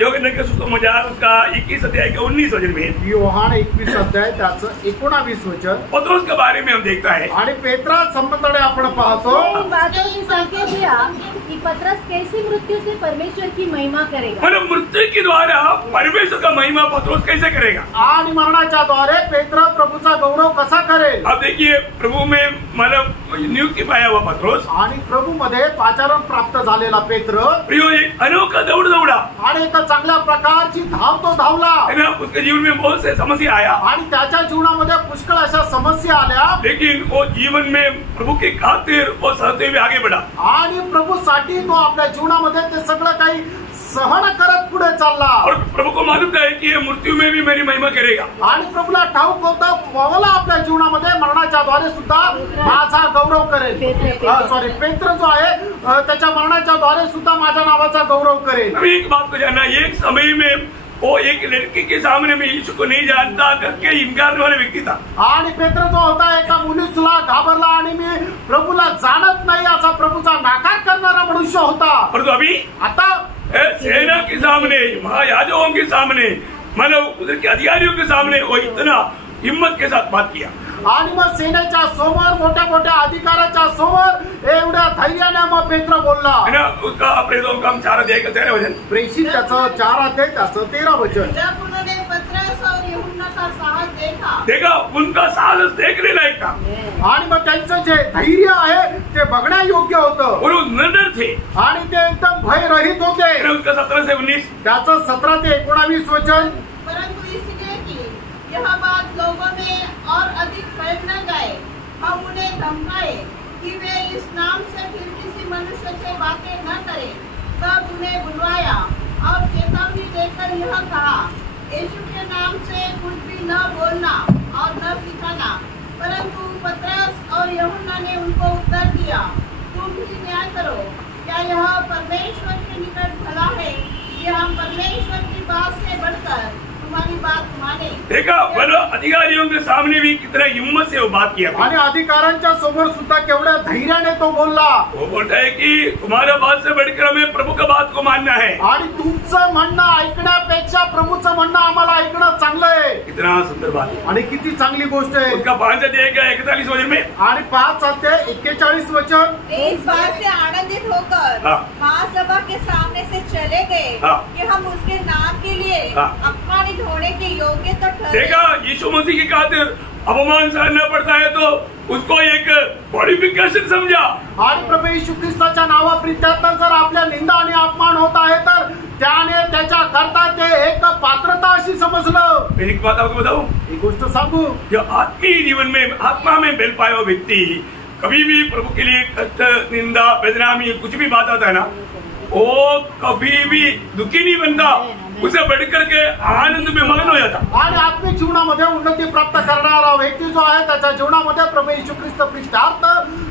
योगेंद्र के सुसमाचार उसका 21 अध्याय के 19 वचन में योहान 21 अध्याय त्याचं 19 वचन पत्रोस के बारे में हम देखता है। आणि पेत्रा संबंधाने आपण पाहतो इन बातों की संकेत दिया कि पतरस कैसी मृत्यु से परमेश्वर की महिमा करेगा? मतलब मृत्यु के द्वारा परमेश्वर का महिमा पतरस कैसे करेगा? आणि मरणाच्या द्वारे पेत्र प्रभूचा गौरव कसा करेल? अब देखिए, प्रभु में मतलब नियुक्ति पाया हुआ पतरस आणि प्रभू मध्ये पाचारण प्राप्त झालेला पेत्र प्रियो एक अनोखा दौड़ दौड़ा आणि एक चांगल्या प्रकारची धाव तो धावला है ना। उसके जीवन में बहुत से समस्या आया, आणि त्याच्या जीवनामध्ये पुष्कळ अशा समस्या आल्या, लेकिन वो जीवन में प्रभु के खातिर वो सहते हुए आगे बढ़ा। आणि प्रभूसाठी तो आपल्या जीवनामध्ये ते सगळं काही सहन करत पुढे चालला। और प्रभु को मालूम था कि ये मृत्यु में भी मेरी महिमा करेगा। आणि प्रभूला ठाऊक होतं पौला आपल्या जीवनामध्ये मरणाच्या द्वारे सुद्धा माझा गौरव करेल। पेत्र जो आहे त्याच्या मरणाच्या द्वारे सुद्धा माझ्या नावाचा गौरव करेल। अभी एक बात को जानना, एक समय में वो एक लड़की के सामने में यीशु को नहीं जानता करके इनकार करने वाला व्यक्ति था। आणि पेत्र जो होता एका मुलीसला घाबरला आणि मी प्रभूला जाणत नाही असा प्रभूचा नाकार करणारा मनुष्य होता। परंतु अभी आता सेना के सामने, महायाजकों के सामने, मतलब उधर के अधिकारियों के सामने वो इतना हिम्मत के साथ बात किया। आणि मग सेनेच्या समोर मोठ्या मोठ्या अधिकाऱ्याच्या समोर एवढ्या धैर्याने मग पेत्र बोलला है ना। उसका प्रेतों का 4 अध्याय का 13 वचन, प्रेषित त्याचं 4 अध्याय त्याचं 13 वचन। जब उन्होंने पतरस और यूहन्ना का साहस देखा उनका साहस देखने लायक था, आणि मग त्यांचं जे धैर्य आहे ते बघण्यायोग्य होतं, और वो निर्डर थे आणि ते एकदम भयरहित होते। है ना। उसका 17 से 19 त्याचं 17 ते 19 वचन। परंतु इसलिए कि यह बात लोगों में और अधिक फैल न जाए, हम उन्हें धमकाए कि वे इस नाम से फिर किसी मनुष्य से बातें न करें। तब उन्हें बुलवाया और चेतावनी देकर यह कहा, यीशु के नाम से कुछ भी न बोलना और न सिखाना। परंतु पतरस और यूहन्ना ने उनको उत्तर दिया, तुम ही न्याय करो, क्या यह परमेश्वर के निकट भला है कि हम परमेश्वर की बात से बढ़कर तुम्हारी बात माने? देखा बोलो, अधिकारियों के सामने भी कितना हिम्मत से वो बात किया, आणि अधिकाऱ्यांच्या समोर सुद्धा केवढ्या धैर्याने तो बोलला। वो बोलता है कि तुम्हारा बात से बढ़कर हमें प्रभु का बात को मानना है, आणि तुमचं म्हणणं ऐकण्यापेक्षा प्रभूचं म्हणणं आम्हाला ऐकणं चांगलं आहे। कितना सुंदर बात है। आणि किती चांगली गोष्ट आहे। उसका 5 अध्याय का 41 वचन में, आणि 5 अध्याय 41 वचन। इस बात से आनंदित होकर महासभा के सामने से चले गए कि हम उसके नाम के लिए अपमानित होने के योग्य तो ठहरे। देखा, यीशु मसीह की खातिर अपमान सहना पड़ता है तो उसको एक क्वालिफिकेशन समझा। आणि प्रभू येशू ख्रिस्ताच्या नावाप्रित्यात जर आपल्या निंदा आणि अपमान होत आहे तर त्याने त्याच्या करता ते एक पात्रता अशी समजलं। मैं एक बात आपको बताऊं, एक गोष्ट सांगू, जो आत्मीय जीवन में आत्मा में बेल पाया हुआ व्यक्ति कभी भी प्रभु के लिए कष्ट, निंदा, बदनामी कुछ भी बात आता है ना, वो कभी भी दुखी नहीं बनता, उसे बढ़कर के आनंद में मगन हो जाता। आणि आत्मिक जीवनामध्ये उन्नती प्राप्त करणारा व्यक्ती जो आहे त्याच्या जीवनामध्ये प्रभू येशू ख्रिस्त प्रिष्ठार्थ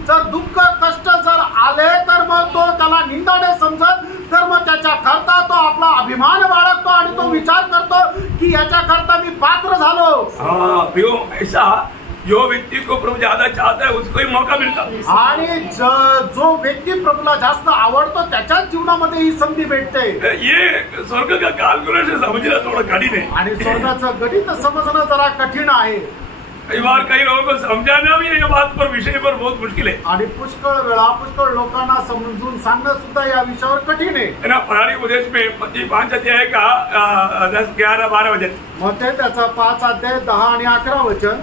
जर दुःख कष्ट जर आले तर मग तो त्याला निंदाने समजत, तर मग त्याच्या करता तो आपला अभिमान बाळगतो आणि तो विचार करतो की याच्या करता मी पात्र झालो। हाँ प्रियो, ऐसा जो व्यक्ति को प्रभु ज्यादा चाहता है उसको ही मौका मिलता। आणि जो व्यक्ती प्रभूला जास्त आवडतो त्याच्याच जीवनामध्ये ही संधी भेटते। ये स्वर्ग का कैलकुलेशन समझना थोड़ा कठिन है, आणि स्वर्गाचं गणित समजणं जरा कठीण आहे। कई बार कई लोगों को समझाना भी ये बात पर विषय पर बहुत मुश्किल है। आणि पुष्कळ वेळा पुष्कळ लोकांना समजून सांगणं सुद्धा या विषयावर कठीण आहे ना। पुरानी उपदेश में मत्ती 5 अध्याय का 10, 11, 12 वचन, मग त्याचा 5 अध्याय 10 आणि 11 वचन।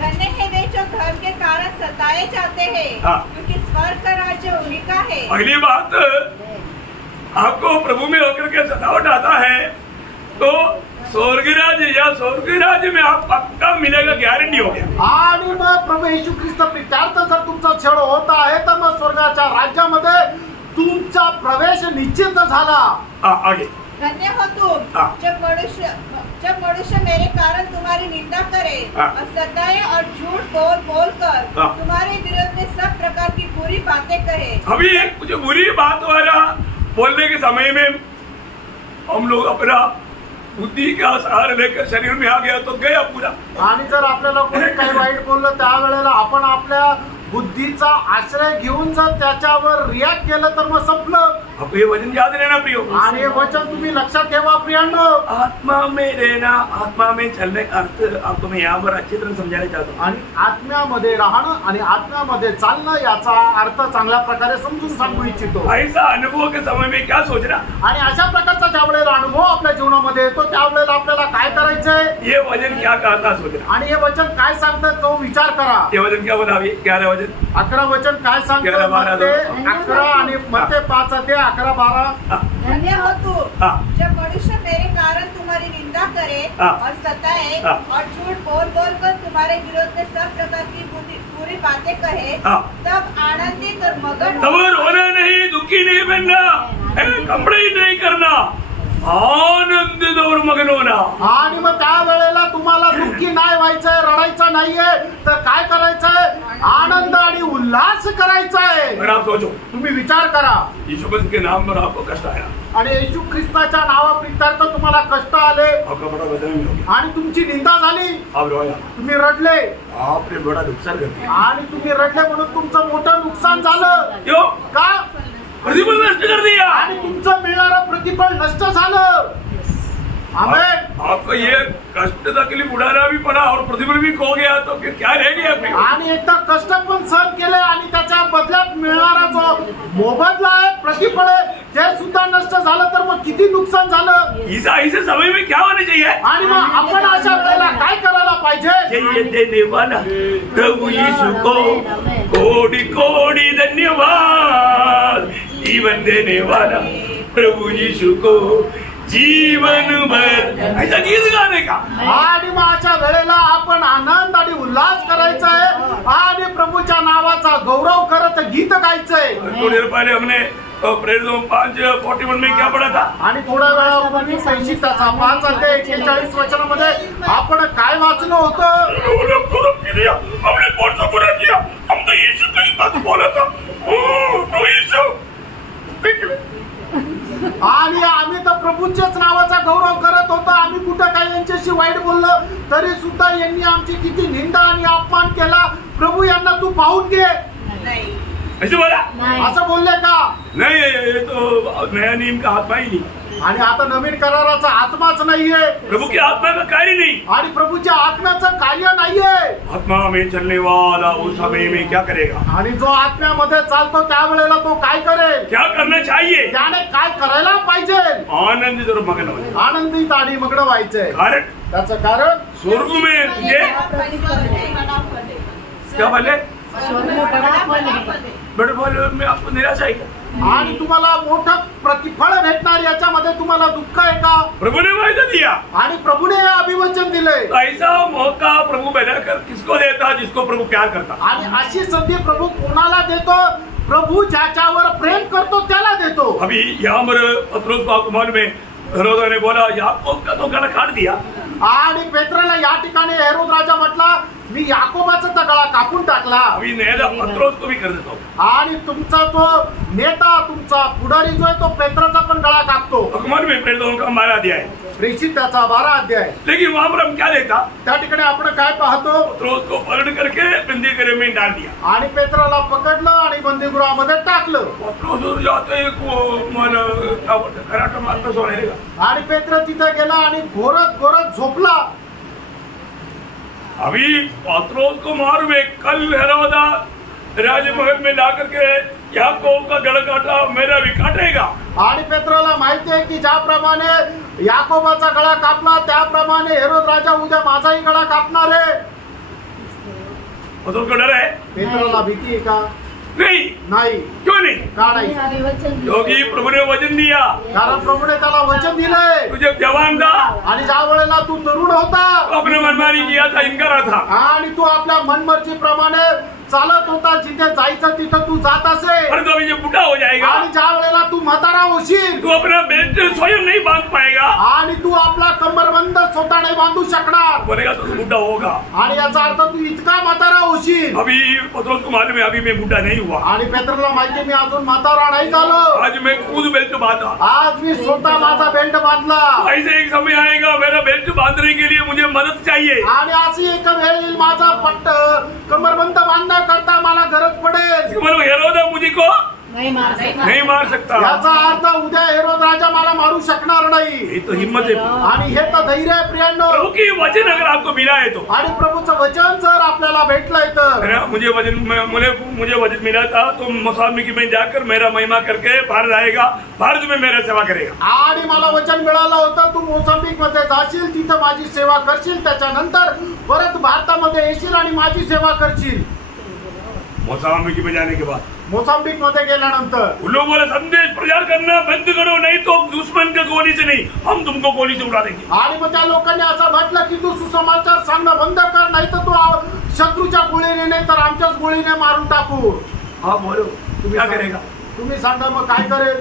धन्य है वे जो धर्म के कारण सताए जाते हैं, क्योंकि स्वर्ग का राज्य उन्हीं का है। पहली बात, आपको प्रभु में होकर के सतावट आता है तो स्वर्गराज या स्वर्गराज में आप पक्का मिलेगा, गारंटी हो गया। आणि मग प्रभू येशू ख्रिस्त प्रित्यार्थ जर तुमचा छळ होत आहे तर मग स्वर्गाच्या राज्यामध्ये तुमचा प्रवेश निश्चित झाला। आगे, धन्य हो तुम जब मनुष्य मेरे कारण तुम्हारी निंदा करे और सताए और झूठ बोल कर तुम्हारे विरोध में सब प्रकार की बुरी बातें कहे। अभी एक कुछ बुरी बात वाला बोलने के समय में हम लोग अपना बुद्धि का सहारा लेकर शरीर में आ गया तो गया पूरा। आणि जर आपल्याला कोणी काही वाईट बोललं त्यावेळेला आपण आपल्या बुद्धीचा आश्रय घेऊन जर त्याच्यावर रिॲक्ट केलं तर मग संपलं। आपको ये वचन याद रहना प्रियो, आणि हे वचन तुम्ही लक्षात ठेवा प्रियांनो. आत्मा में रहना, आत्मा में चलने का अर्थ आपको मैं यहाँ पर अच्छी तरह समझाना चाहता हूँ. आणि आत्म्यामध्ये राहणं आणि आत्म्यामध्ये चालणं याचा अर्थ चांगल्या प्रकारे समजून सांगू इच्छितो. ऐसा अनुभव के समय में क्या सोचना, आणि अशा प्रकारचा ज्या वेळेला अनुभव आपल्या जीवनामध्ये येतो त्यावेळेला आपल्याला काय करायचंय, ये वचन क्या कहता सोचना. आणि हे वचन काय सांगतं तो विचार करा. ये वचन क्या बोला अभी 11 वचन, 11 वचन काय सांगतं, 11-12 मत्ते 11 आणि मत्ते 5:11-12. धन्य हो तू हाँ. जब मनुष्य मेरे कारण तुम्हारी निंदा करे हाँ. और सताए हाँ. और झूठ बोल बोल कर तुम्हारे विरोध में सब प्रकार की बुरी बातें कहे, हाँ. तब आनंदित और मगन तब रोना नहीं, दुखी नहीं बनना, कंप्लेंट नहीं करना, आनंदित और मगन होना. आणि मग त्या वेळेला तुम्हाला दुःखी नाही व्हायचंय, रडायचं नाहीये, तर काय करायचंय, आनंद आणि उल्हास करायचा आहे. अगर आप सोचो तुम्ही विचार करा, यीशु मसीह के नाम पर आपको कष्ट आया, आणि येशू ख्रिस्ताच्या नावाप्रित्यार्थ तुम्हाला कष्ट आले आपका बड़ा बदनामी हो गया, आणि तुमची निंदा झाली, आप रोया, तुम्ही रडले, आपने बड़ा नुकसान कर दिया. आणि तुम्ही रडले म्हणून तुमचं मोठं नुकसान झालं. क्यों? का? प्रतिफल नष्ट कर दिया. आणि तुमचं मिळणारं प्रतिफल नष्ट झालं. आमेन. आपको ये कष्ट तकलीफ उठाना भी पड़ा और प्रतिफल भी खो गया, तो फिर क्या रह गया अपने. आणि एकदा कष्ट पण सहन केले आणि त्याच्या बदल्यात मिळणारा जो मोबदला आहे, प्रतिफळ आहे, ते सुद्धा नष्ट झालं, तर मग किती नुकसान झालं. ऐसे समय में क्या होना चाहिए, आणि मग आपण अशा वेळेला काय करायला पाहिजे, ये देने वाला प्रभु यीशु को कोटि कोटि धन्यवाद, जीवन देने वाला प्रभु यीशु को जीवन भर, ऐसा गीत गाने का. आणि मग अशा वेळेला आपण आनंद आणि उल्हास करायचा आहे आणि प्रभूच्या नावाचा गौरव करत गीत गायचंय. थोड़ी देर पहले हमने प्रेरितों 5:41 में क्या पढ़ा था, आणि थोड्या वेळापूर्वी 5:41 वचनामध्ये आपण काय वाचलं होतं, हमने कौन सा बुरा किया, हम तो यीशु की बात बोला था, तो यीशु. आणि आम्ही तर प्रभूच्याच नावाचा गौरव करत होतो. आम्ही कुठं काय यांच्याशी वाईट बोललो तरी सुद्धा यांनी आमची किती निंदा आणि अपमान केला. प्रभू यांना तू पाहून घे. नहीं. ऐसे बोला, असं बोलले का? नहीं, ये तो नया नियम का आत्मा ही नहीं. आणि आता नवीन कराराचा आत्माच नाहीये, प्रभु की आत्मा का कार्य नहीं, आणि प्रभूच्या आत्म्याचं कार्य नाहीये. आत्मा में चलने वाला उस समय में क्या करेगा, आणि जो आत्म्यामध्ये चालतो त्यावेळेला तो काय करेल, क्या करना चाहिए, त्याने काय करायला पाहिजे, आनंदित और मगन होने. आनंदित आणि मग्न व्हायचंय. कारण त्याचं कारण स्वर्ग में तुझे क्या भले बड़े फल में आपको निराशा है क्या, आणि तुम्हाला मोठं प्रतिफळ भेटणार याच्यामध्ये तुम्हाला दुःख आहे का. प्रभु ने वायदा दिया, आणि प्रभूने हे अभिवचन दिले. ऐसा मौका प्रभु बनाकर किसको देता, जिसको प्रभु प्यार करता. आणि अशी संधी प्रभू कोणाला देतो, प्रभू ज्याच्यावर प्रेम करतो त्याला देतो. अभी यहाँ पर पत्रोस को आपको मालूम है, हेरोद ने बोला याकूब का तो गला काट दिया, आणि पेत्राला या ठिकाणी हेरोद राजा म्हटला मी याकोबाचा तर गळा कापून टाकला. अभी नया पत्रोस को भी कर देता हूँ. आणि तुमचा जो नेता, तुमचा पुढारी जो आहे तो पेत्राचा पण गळा कापतो. हुकमान में प्रेरितों का 12 अध्याय, प्रेषित त्याचा 12 अध्याय. लेकिन वहाँ पर हम क्या देखा, त्या ठिकाणी आपण काय पाहतो, पत्रोस को पकड़ करके बंदीगृह में डाल दिया. आणि पेत्राला पकडलं आणि बंदीगृहामध्ये टाकलं. पत्रोस उधर जाते वो मन क्या बोलते खराटा मारता सो रहेगा. आणि पेत्र तिथे गेला आणि घोरत घोरत झोपला. अभी पत्रोस को मालूम है कल हेरोदा राजमहल में ला करके याकूब का गला काटा, मेरा भी काटेगा. आणि पेत्राला माहिती आहे की ज्याप्रमाणे याकोबाचा गळा कापला त्याप्रमाणे हेरोद राजा उद्या माझाही गळा कापणार आहे. पत्रोस को डर है पेत्राला भीती आहे का? नहीं. नाही. क्यों नहीं, का नाही? क्योंकि प्रभु ने वचन दिया, कारण प्रभूने त्याला वचन दिलंय. तुझे जवान था, आणि ज्या वेळेला तू तरुण होता तो अपने मनमानी किया था, इनकारा था, आणि तू आपल्या मनमर्जी प्रमाणे चालत होता, जिथे जायचं तिथं तू जात असे. परंतु अभी जब बुढ़ा हो जाएगा, आणि ज्या वेळेला तू म्हातारा होशील, तू अपना बेल्ट स्वयं नहीं बांध पाएगा, आणि तू आपला कंबरबंद स्वतः नाही बांधू शकणार, बोलेगा तो बुढ़ा होगा. आणि याचा अर्थ तू इतका म्हातारा होशील. अभी पत्रोस को मालूम है अभी मैं बुढ़ा नहीं हुआ, आणि पेत्राला माहिती मी अजून म्हातारा नाही झालो. आज मैं खुद बेल्ट बांधा. आज मी स्वतः माझा बेल्ट बांधला. ऐसे एक समय आएगा मेरा बेल्ट बांधने के लिए मुझे मदद चाहिए. आणि अशी एक वेळ येईल माझा पट्ट कंबरबंद बांधण्याकरता मला गरज पडेल. हेरोदा मुझे को नहीं मार सकता। याचा अर्थ उद्या हेरोद राजा मला मारू शकणार नाही। ये तो हिम्मत है आणि हे तर धैर्य आहे प्रियांनो। प्रभु की वचन अगर आपको मिला है तो, आणि प्रभूचं वचन जर आपल्याला भेटलंय तर, मुझे वचन मिला था तो मोसाम्बिक में जाकर मेरा महिमा करके भारत आएगा, भारत में मेरा सेवा करेगा। आणि मला वचन मिळालं होतं तू मोसांबिक मध्ये जाशील, तिथं माझी सेवा करशील, त्याच्यानंतर परत भारतामध्ये येशील आणि माझी सेवा करशील। मोसाम्बिक में जाने के बाद, मोसांबिक मध्ये गेल्यानंतर उन लोगों ने संदेश प्रचार करना बंद करो, नहीं तो दुश्मन के गोली से नहीं, हम तुमको गोली से उड़ा देंगे। आणि मग त्या लोकांनी असं म्हटलं की तू सुसमाचार सांगणं बंद कर, नाही तर तू शत्रूच्या गोळीने नाही तर आमच्याच गोळीने मारून टाकू। हाँ बोलो, तुम क्या करेगा? तुम्ही सांगा मग काय करेल?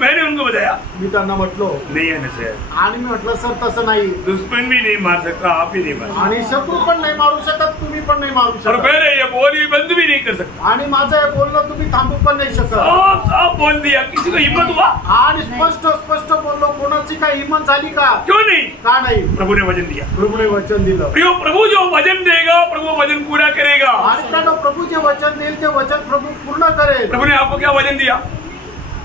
मैंने उनको बताया, मी त्यांना म्हटलो नहीं है नशे, आणि मी म्हटलं सर तसं नाही, दुश्मन भी नहीं मार सकता, आप भी नहीं मार सकता, आणि शत्रू पण नाही मारू शकत, तुम्ही पण नाही मारू और शकत, मैंने ये बोली बंद भी नहीं कर सकता। आणि माझं हे बोलणं तुम्ही थांबू पण नाही शकत। साफ साफ बोल दिया, किसी को हिम्मत हुआ? आणि स्पष्ट बोललो, कोणाची काय हिम्मत झाली का? क्यों नहीं? का नाही? प्रभु ने वचन दिया। प्रभूने वचन दिलं, प्रियो, प्रभु जो वचन देगा प्रभु वचन पूरा करेगा। आणि त्यानं प्रभू जे वचन देईल ते वचन प्रभू पूर्ण करेल। प्रभु ने आपको क्या वचन दिया?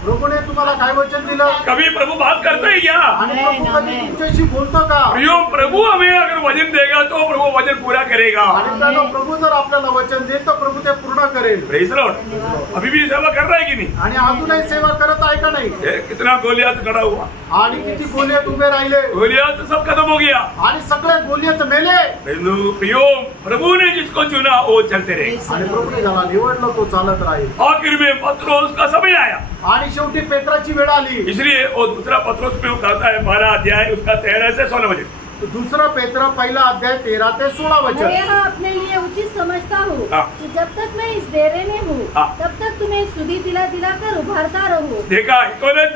प्रभूने तुम्हाला काय वचन दिलं? कभी प्रभु बात करते ही क्या? आणि प्रभू कधी तुमच्याशी बोलतो का? प्रियो, प्रभु हमें अगर वचन देगा तो प्रभु वचन पूरा करेगा। आणि त्यानं प्रभू जर आपल्याला वचन देईल तर प्रभू ते पूर्ण करेल। Praise the Lord. अभी भी सेवा कर रहा है कि नहीं? आणि अजूनही सेवा करत आहे का नाही? कितना गोलियात खड़ा हुआ, आणि किती गोलियत उभे राहिले, गोलियात सब खत्म हो गया, आणि सगळे गोलियत मेले। प्रियो, प्रभु ने जिसको चुना वो चलते रहे, आणि प्रभूने ज्याला निवडलं तो चालत राहील। आखिर में पत्रोस का समय आया, आणि शेवटी पेत्राची वेळ आली। इसलिए वो दूसरा पत्रोस में वो कहता है 12 अध्याय उसका 13 से 16 वचन। दूसरा पेत्र पहिला अध्याय 13 ते 16 मैं वचन। यह अपने लिए उचित समझता हूँ हाँ। कि जब तक मैं इस डेरे में हूँ हाँ। तब तक तुम्हें स्तुति दिलाकर उभारता रहूँ। देखा,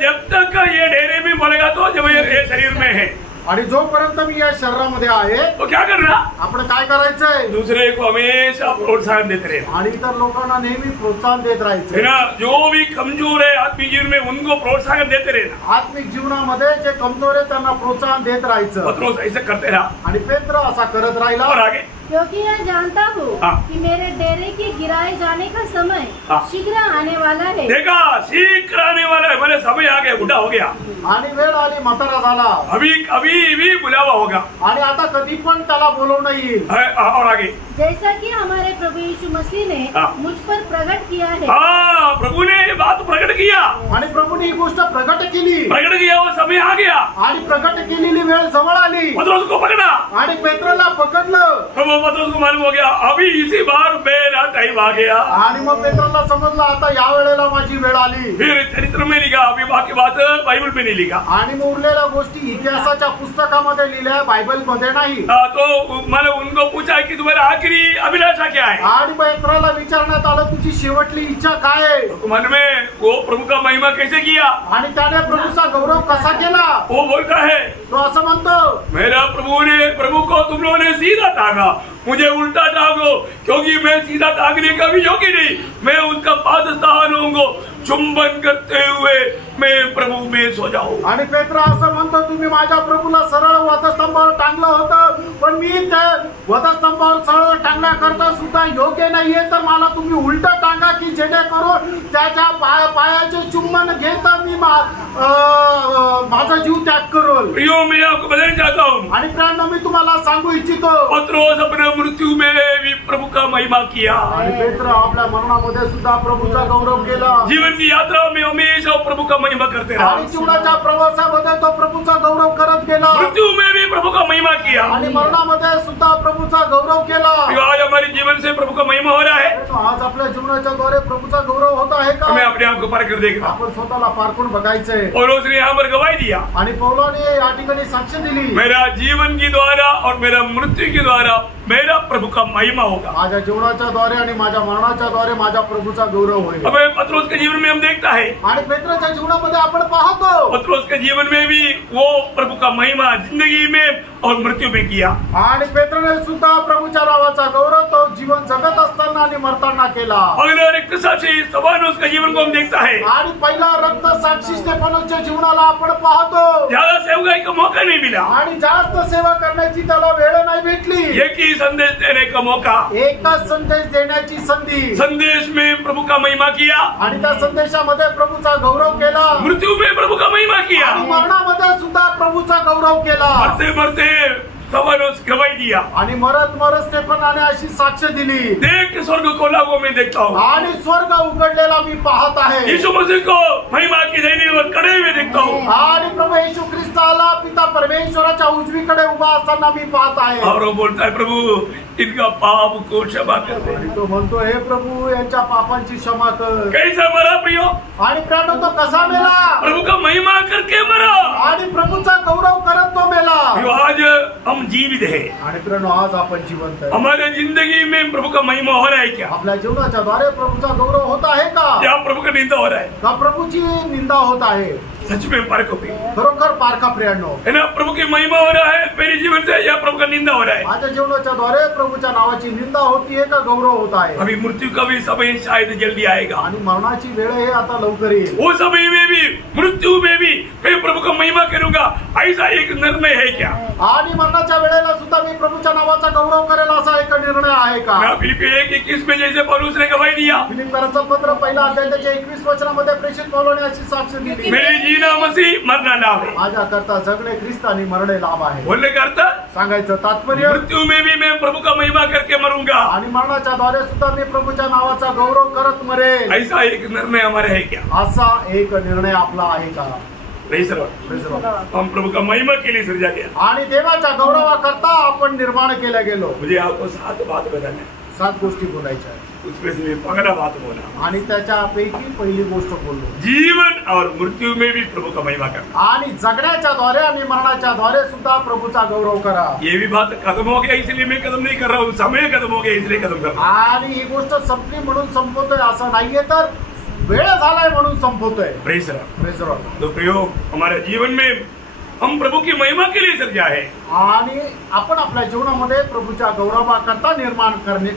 जब तक ये डेरे में बोलेगा तो जब ये शरीर में है, आणि जोपर्यंत मी या शरीरामध्ये आहे तो क्या करना? आपण काय करायचंय? दूसरे को हमेशा प्रोत्साहन देते रहे, आणि इतर लोकांना नेहमी प्रोत्साहन देत है राहायचं। ना। जो भी कमजोर है आत्मिक जीवन में उनको प्रोत्साहन देते रहना। आत्मिक जीवनामध्ये जे कमजोर आहे त्यांना प्रोत्साहन देत राहायचं। पत्रोस ऐसे करते रहा आणि पेत्र असा करत राहिला। और आगे, क्योंकि यह जानता हूँ हाँ। कि मेरे डेरे के गिराए जाने का समय हाँ। शीघ्र आने वाला है। देखा, शीघ्र आने वाला है, मैंने समय आ गया, बुढ़ा हो गया, आणि वेळ आली, म्हातारा झाला, अभी कभी भी बुलावा होगा। आणि आता कधी पण त्याला बोलवणं येईल। और आगे, जैसा कि हमारे प्रभु यीशु मसीह ने हाँ। मुझ पर प्रकट किया है। हाँ, प्रभु ने ये बात प्रकट किया, आणि प्रभूने ही गोष्ट प्रकट केली, प्रकट किया, वो समय आ गया, आणि प्रकट केलेली वेळ जवळ आली, पत्रोस को पकड़ा। आणि पेत्राला पकडलं। प्रभु, पत्रोस को मालूम हो गया अभी इसी बार मेरा टाइम आ गया। आणि मग पेत्राला समजलं आता या वेळेला माझी वेळ आली। फिर चरित्र में लिखा, अभी बाकी बात बाइबल में नहीं लिखा। आणि मग उरलेल्या गोष्टी इतिहासाच्या पुस्तकामध्ये लिहिल्या, बायबल मध्ये नाही। तो मैंने उनको पूछा कि तुम्हारा आखिरी अभिलाषा क्या है? आणि पेत्राला विचारण्यात आलं तुझी शेवटली इच्छा काय आहे? मन में वो प्रभु का महिमा कैसे किया? आणि त्याने प्रभूचा गौरव कसा केला? वो बोलता है, तो असं म्हणतो, मेरा प्रभु को तुम लोगों ने सीधा टांगा, मुझे उल्टा टांगो, क्योंकि मैं सीधा टांगने का भी योग्य नहीं। मैं उसका पादस्थान होऊंगा, चुंबन करते हुए मैं प्रभु में सो जाऊं। आणि पेत्रा असं म्हणतो तुम्ही माझ्या प्रभूला सरळ वधस्तंभावर टांगलं होतं, पण मी त्या वधस्तंभावर सरळ टांगण्याकरता सुद्धा योग्य नाहीये, तर मला तुम्ही उलट टांगा की जेणेकरून त्याच्या पायाचे चुंबन घेता मी माझा जीव त्याग करेल। प्रियो, मैं आपको बताना चाहता हूँ, आणि प्रियांनो मी तुम्हाला सांगू इच्छितो, पत्रोस अपने मृत्यू में भी प्रभु का महिमा किया, आणि पेत्र आपल्या मरणामध्ये सुद्धा प्रभूचा गौरव केला। जीवन की यात्रा में हमेशा प्रभु का महिमा करते रहा, आणि जीवनाच्या प्रवासामध्ये तो प्रभूचा गौरव करत गेला, मृत्यू में भी प्रभु का महिमा किया, आणि मरणामध्ये सुद्धा प्रभूचा गौरव केला। आज हमारे जीवन से प्रभु का महिमा हो रहा है। आज आपल्या जीवनाच्या द्वारे प्रभूचा गौरव होत आहे का? हमें अपने आप को पार कर देगा। आपण स्वतःला पारखून बघायचंय। और उसने यहाँ पर गवाही दिया, आणि पौलाने या ठिकाणी साक्ष दिली, मेरा जीवन के द्वारा और मेरा मृत्यु के द्वारा मेरा प्रभु का महिमा होगा। माझ्या जीवनाच्या द्वारे आणि माझ्या मरणाच्या द्वारे माझ्या प्रभूचा गौरव होईल। हमें पत्रोस के जीवन में हम देखता है, आणि पेत्राच्या जीवनामध्ये आपण पाहतो, पत्रोस के जीवन में भी वो प्रभु का महिमा, जिंदगी में और मृत्यु में किया। आणि पेत्रने सुद्धा प्रभूच्या नावाचा गौरव तो जीवन जगत असताना आणि मरताना केला। अगला रक्त साक्षी स्तेफानोस का जीवन को हम देखता है। आणि पहिला रक्त साक्षी स्तेफानोसच्या जीवनाला आपण पाहतो। ज्यादा सेवकाई का मौका नहीं मिला आणि जास्त सेवा करण्याची त्याला वेळ नाही भेटली। एक ही संदेश देने का मौका, एकच संदेश देण्याची संधी। संदेश में प्रभु का महिमा किया आणि त्या संदेशामध्ये प्रभूचा गौरव केला। मृत्यु में प्रभु का महिमा किया आणि मरणामध्ये सुद्धा प्रभूचा गौरव केला। मरते मरते स्तेफानोस गवाही दिया आणि मरत मरत स्तेफानाने अशी साक्ष दिली। देख के स्वर्ग को लागो मैं देखता हूँ, आणि स्वर्ग उघडलेला मी पाहत आहे। यीशु मसीह को महिमा की दैनी पर खड़े हुए देखता हूँ आणि प्रभू येशू ख्रिस्ताला पिता परमेश्वराच्या उजवीकडे उभा असताना मी पाहत आहे। और वो बोलता है प्रभु इनका पाप को क्षमा कर दे। आणि तो म्हणतो हे प्रभू यांच्या पापांची क्षमा कर। कैसा मरा प्रियो? आणि प्रियो तो कसा मेला? प्रभु का महिमा करके मरा आणि प्रभूचा गौरव करत तो मेला। आज हम जीवित है, आणि प्रियो आज आपण जिवंत आहे। हमारे जिंदगी में प्रभु का महिमा हो रहा है क्या? आपल्या जीवनाच्या द्वारे प्रभूचा गौरव होत आहे का? या प्रभु का निंदा हो रहा है? का प्रभूची निंदा होत आहे? सच में पारखो भी खरोखर पारखा प्रियांनो, है ना? प्रभु की महिमा हो रहा है मेरे जीवन से या प्रभु का निंदा हो रहा है? माझ्या जीवनाच्या द्वारे प्रभूच्या नावाची निंदा होतीये का गौरव होत आहे? अभी मृत्यू का भी समय शायद जल्दी आएगा आणि मरणाची वेळ हे आता लवकर येईल। वो समय में भी मृत्यू में भी मैं प्रभु का महिमा करूंगा, ऐसा एक निर्णय है क्या? आणि मरणाच्या वेळेला सुद्धा मी प्रभूच्या नावाचा गौरव करेल असा एक निर्णय आहे का? फिलिप्पी 1:21 में जैसे पौलुस ने गवाही दिया, फिलिप्पियरांचं पत्र पहिला अध्याय त्याच्या 21 वचनामध्ये प्रेषित पौलाने अशी साक्ष दिली, मेरे जीना मसीह मरना लाभ है। माझ्या करता जगणे ख्रिस्त आणि मरणे लाभ आहे। बोलने का अर्थ सांगायचं तात्पर्य, मृत्यू में भी मैं प्रभु का महिमा करके मरूंगा, आणि मरणाच्या द्वारे सुद्धा मी प्रभूच्या नावाचा गौरव करत मरेल, ऐसा एक निर्णय हमारे है क्या? असा एक निर्णय आपला आहे का? नहीं सर, हम प्रभु का महिमा के लिए सृजा गया। आणि देवाच्या गौरवाकरता आपण निर्माण केल्या गेलो। मुझे आपको 7 बात बताना है, 7 गोष्टी बोलायच्या आहेत। उसमें से पहला बात बोला आणि त्याच्यापैकी पहिली गोष्ट बोललो, जीवन और मृत्यू में भी प्रभु का महिमा करना। आणि जगण्याच्या द्वारे आणि मरणाच्या द्वारे सुद्धा प्रभूचा गौरव करा। ये भी बात खत्म हो गया इसलिए मैं कदम नहीं कर रहा हूँ, समय खत्म हो गया इसलिए कदम कर रहा हूँ। आणि ही गोष्ट संपली म्हणून संपवतोय असं नाहीये, तर वेळ झालाय म्हणून संपवतोय। Praise Lord. Praise Lord. तो प्रयोग हमारे जीवन में हम प्रभु की महिमा के लिए सृजा है। आणि आपण आपल्या जीवनामध्ये प्रभूच्या गौरवाकरता निर्माण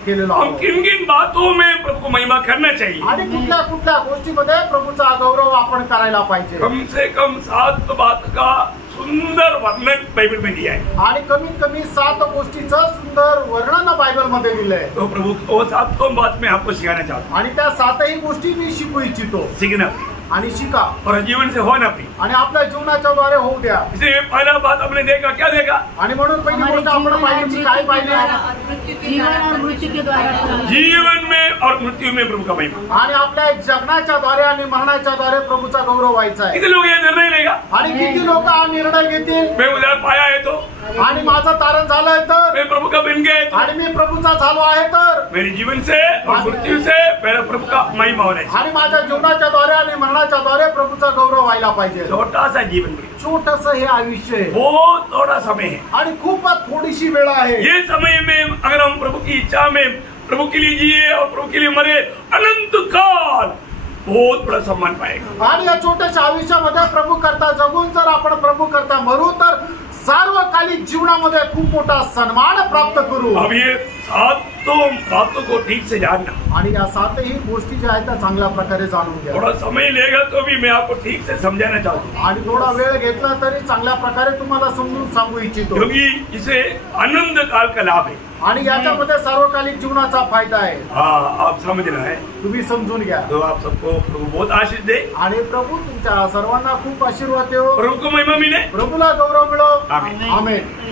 केलेलो हम आहोत। किन किन बातों में प्रभु को महिमा करना चाहिए? आणि कुठल्या कुठल्या गोष्टीमध्ये प्रभूचा गौरव आपण करायला पाहिजे? कम से कम 7 बात का सुंदर वर्णन बाइबल में दिया है। आणि कमीत कमी 7 गोष्टीचं सुंदर वर्णन बायबल मध्ये दिलंय। तो प्रभु वो 7 बात मैं आपको सिखाना चाहता हूँ। आणि त्या 7ही गोष्टी मी शिकू इच्छितो। सीखना आणि शिका और जीवन से होना भी। आणि आपल्या जीवनाच्या द्वारे होऊ द्या। इसलिए पहला बात हमने देखा, क्या देखा? आणि म्हणून पहिली गोष्ट आपण पाहिली, मी काय पाहिली? जीवन और मृत्यू के द्वारा, जीवन में और मृत्यू में प्रभु का महिमा। आणि आपल्या जगण्याच्या द्वारे आणि मरणाच्या द्वारे प्रभूचा गौरव व्हायचा आहे। किती लोग ये निर्णय लेगा? आणि किती लोक हा निर्णय घेतील? मैं उधार पाया है तो, आणि माझं तारण झालंय तर, मैं प्रभु का बन गया है तो, आणि मी प्रभूचा झालो आहे तर, मेरे जीवन से और मृत्यू से मेरा प्रभु का महिमा होना चाहिए। आणि माझ्या जीवनाच्या द्वारे आणि मरणाच्या द्वारे प्रभूचा गौरव व्हायला पाहिजे। छोटा सा जीवन में छोटस हे आयुष्य आहे बहुत थोड़ा समय है। आणि खूप थोडीशी वेळ आहे। ये समय में अगर हम प्रभु की इच्छा में प्रभु के लिए जिए और प्रभु के लिए मरे, अनंत काल बहुत बड़ा सम्मान पाएगा। आणि या छोट्याशा आयुष्यामध्ये प्रभू करता जगून जर आपण प्रभू करता मरू, तर सार्वकालिक जीवनामध्ये खूप मोठा सन्मान प्राप्त करू। अब ये 7 बातों को ठीक से जानना, आणि या 7ही गोष्टी ज्या आहेत त्या चांगल्या प्रकारे जाणून घ्या। थोड़ा समय लेगा तो भी मैं आपको ठीक से समझाना चाहता हूँ, आणि थोडा वेळ घेतला तरी चांगल्या प्रकारे तुम्हाला समजून सांगू इच्छितो। क्योंकि इसे आनंद काल का लाभ है। आणि याच्यामध्ये सार्वकालिक जीवनाचा फायदा आहे। हाँ, आप समझना है। तुम्ही समजून घ्या। तो आप सबको प्रभु बहुत आशीष दे। आणि प्रभू तुमच्या सर्वांना खूप आशीर्वाद देव। प्रभु को महिमा मिले। प्रभूला गौरव मिळो। आमीन। आमेन।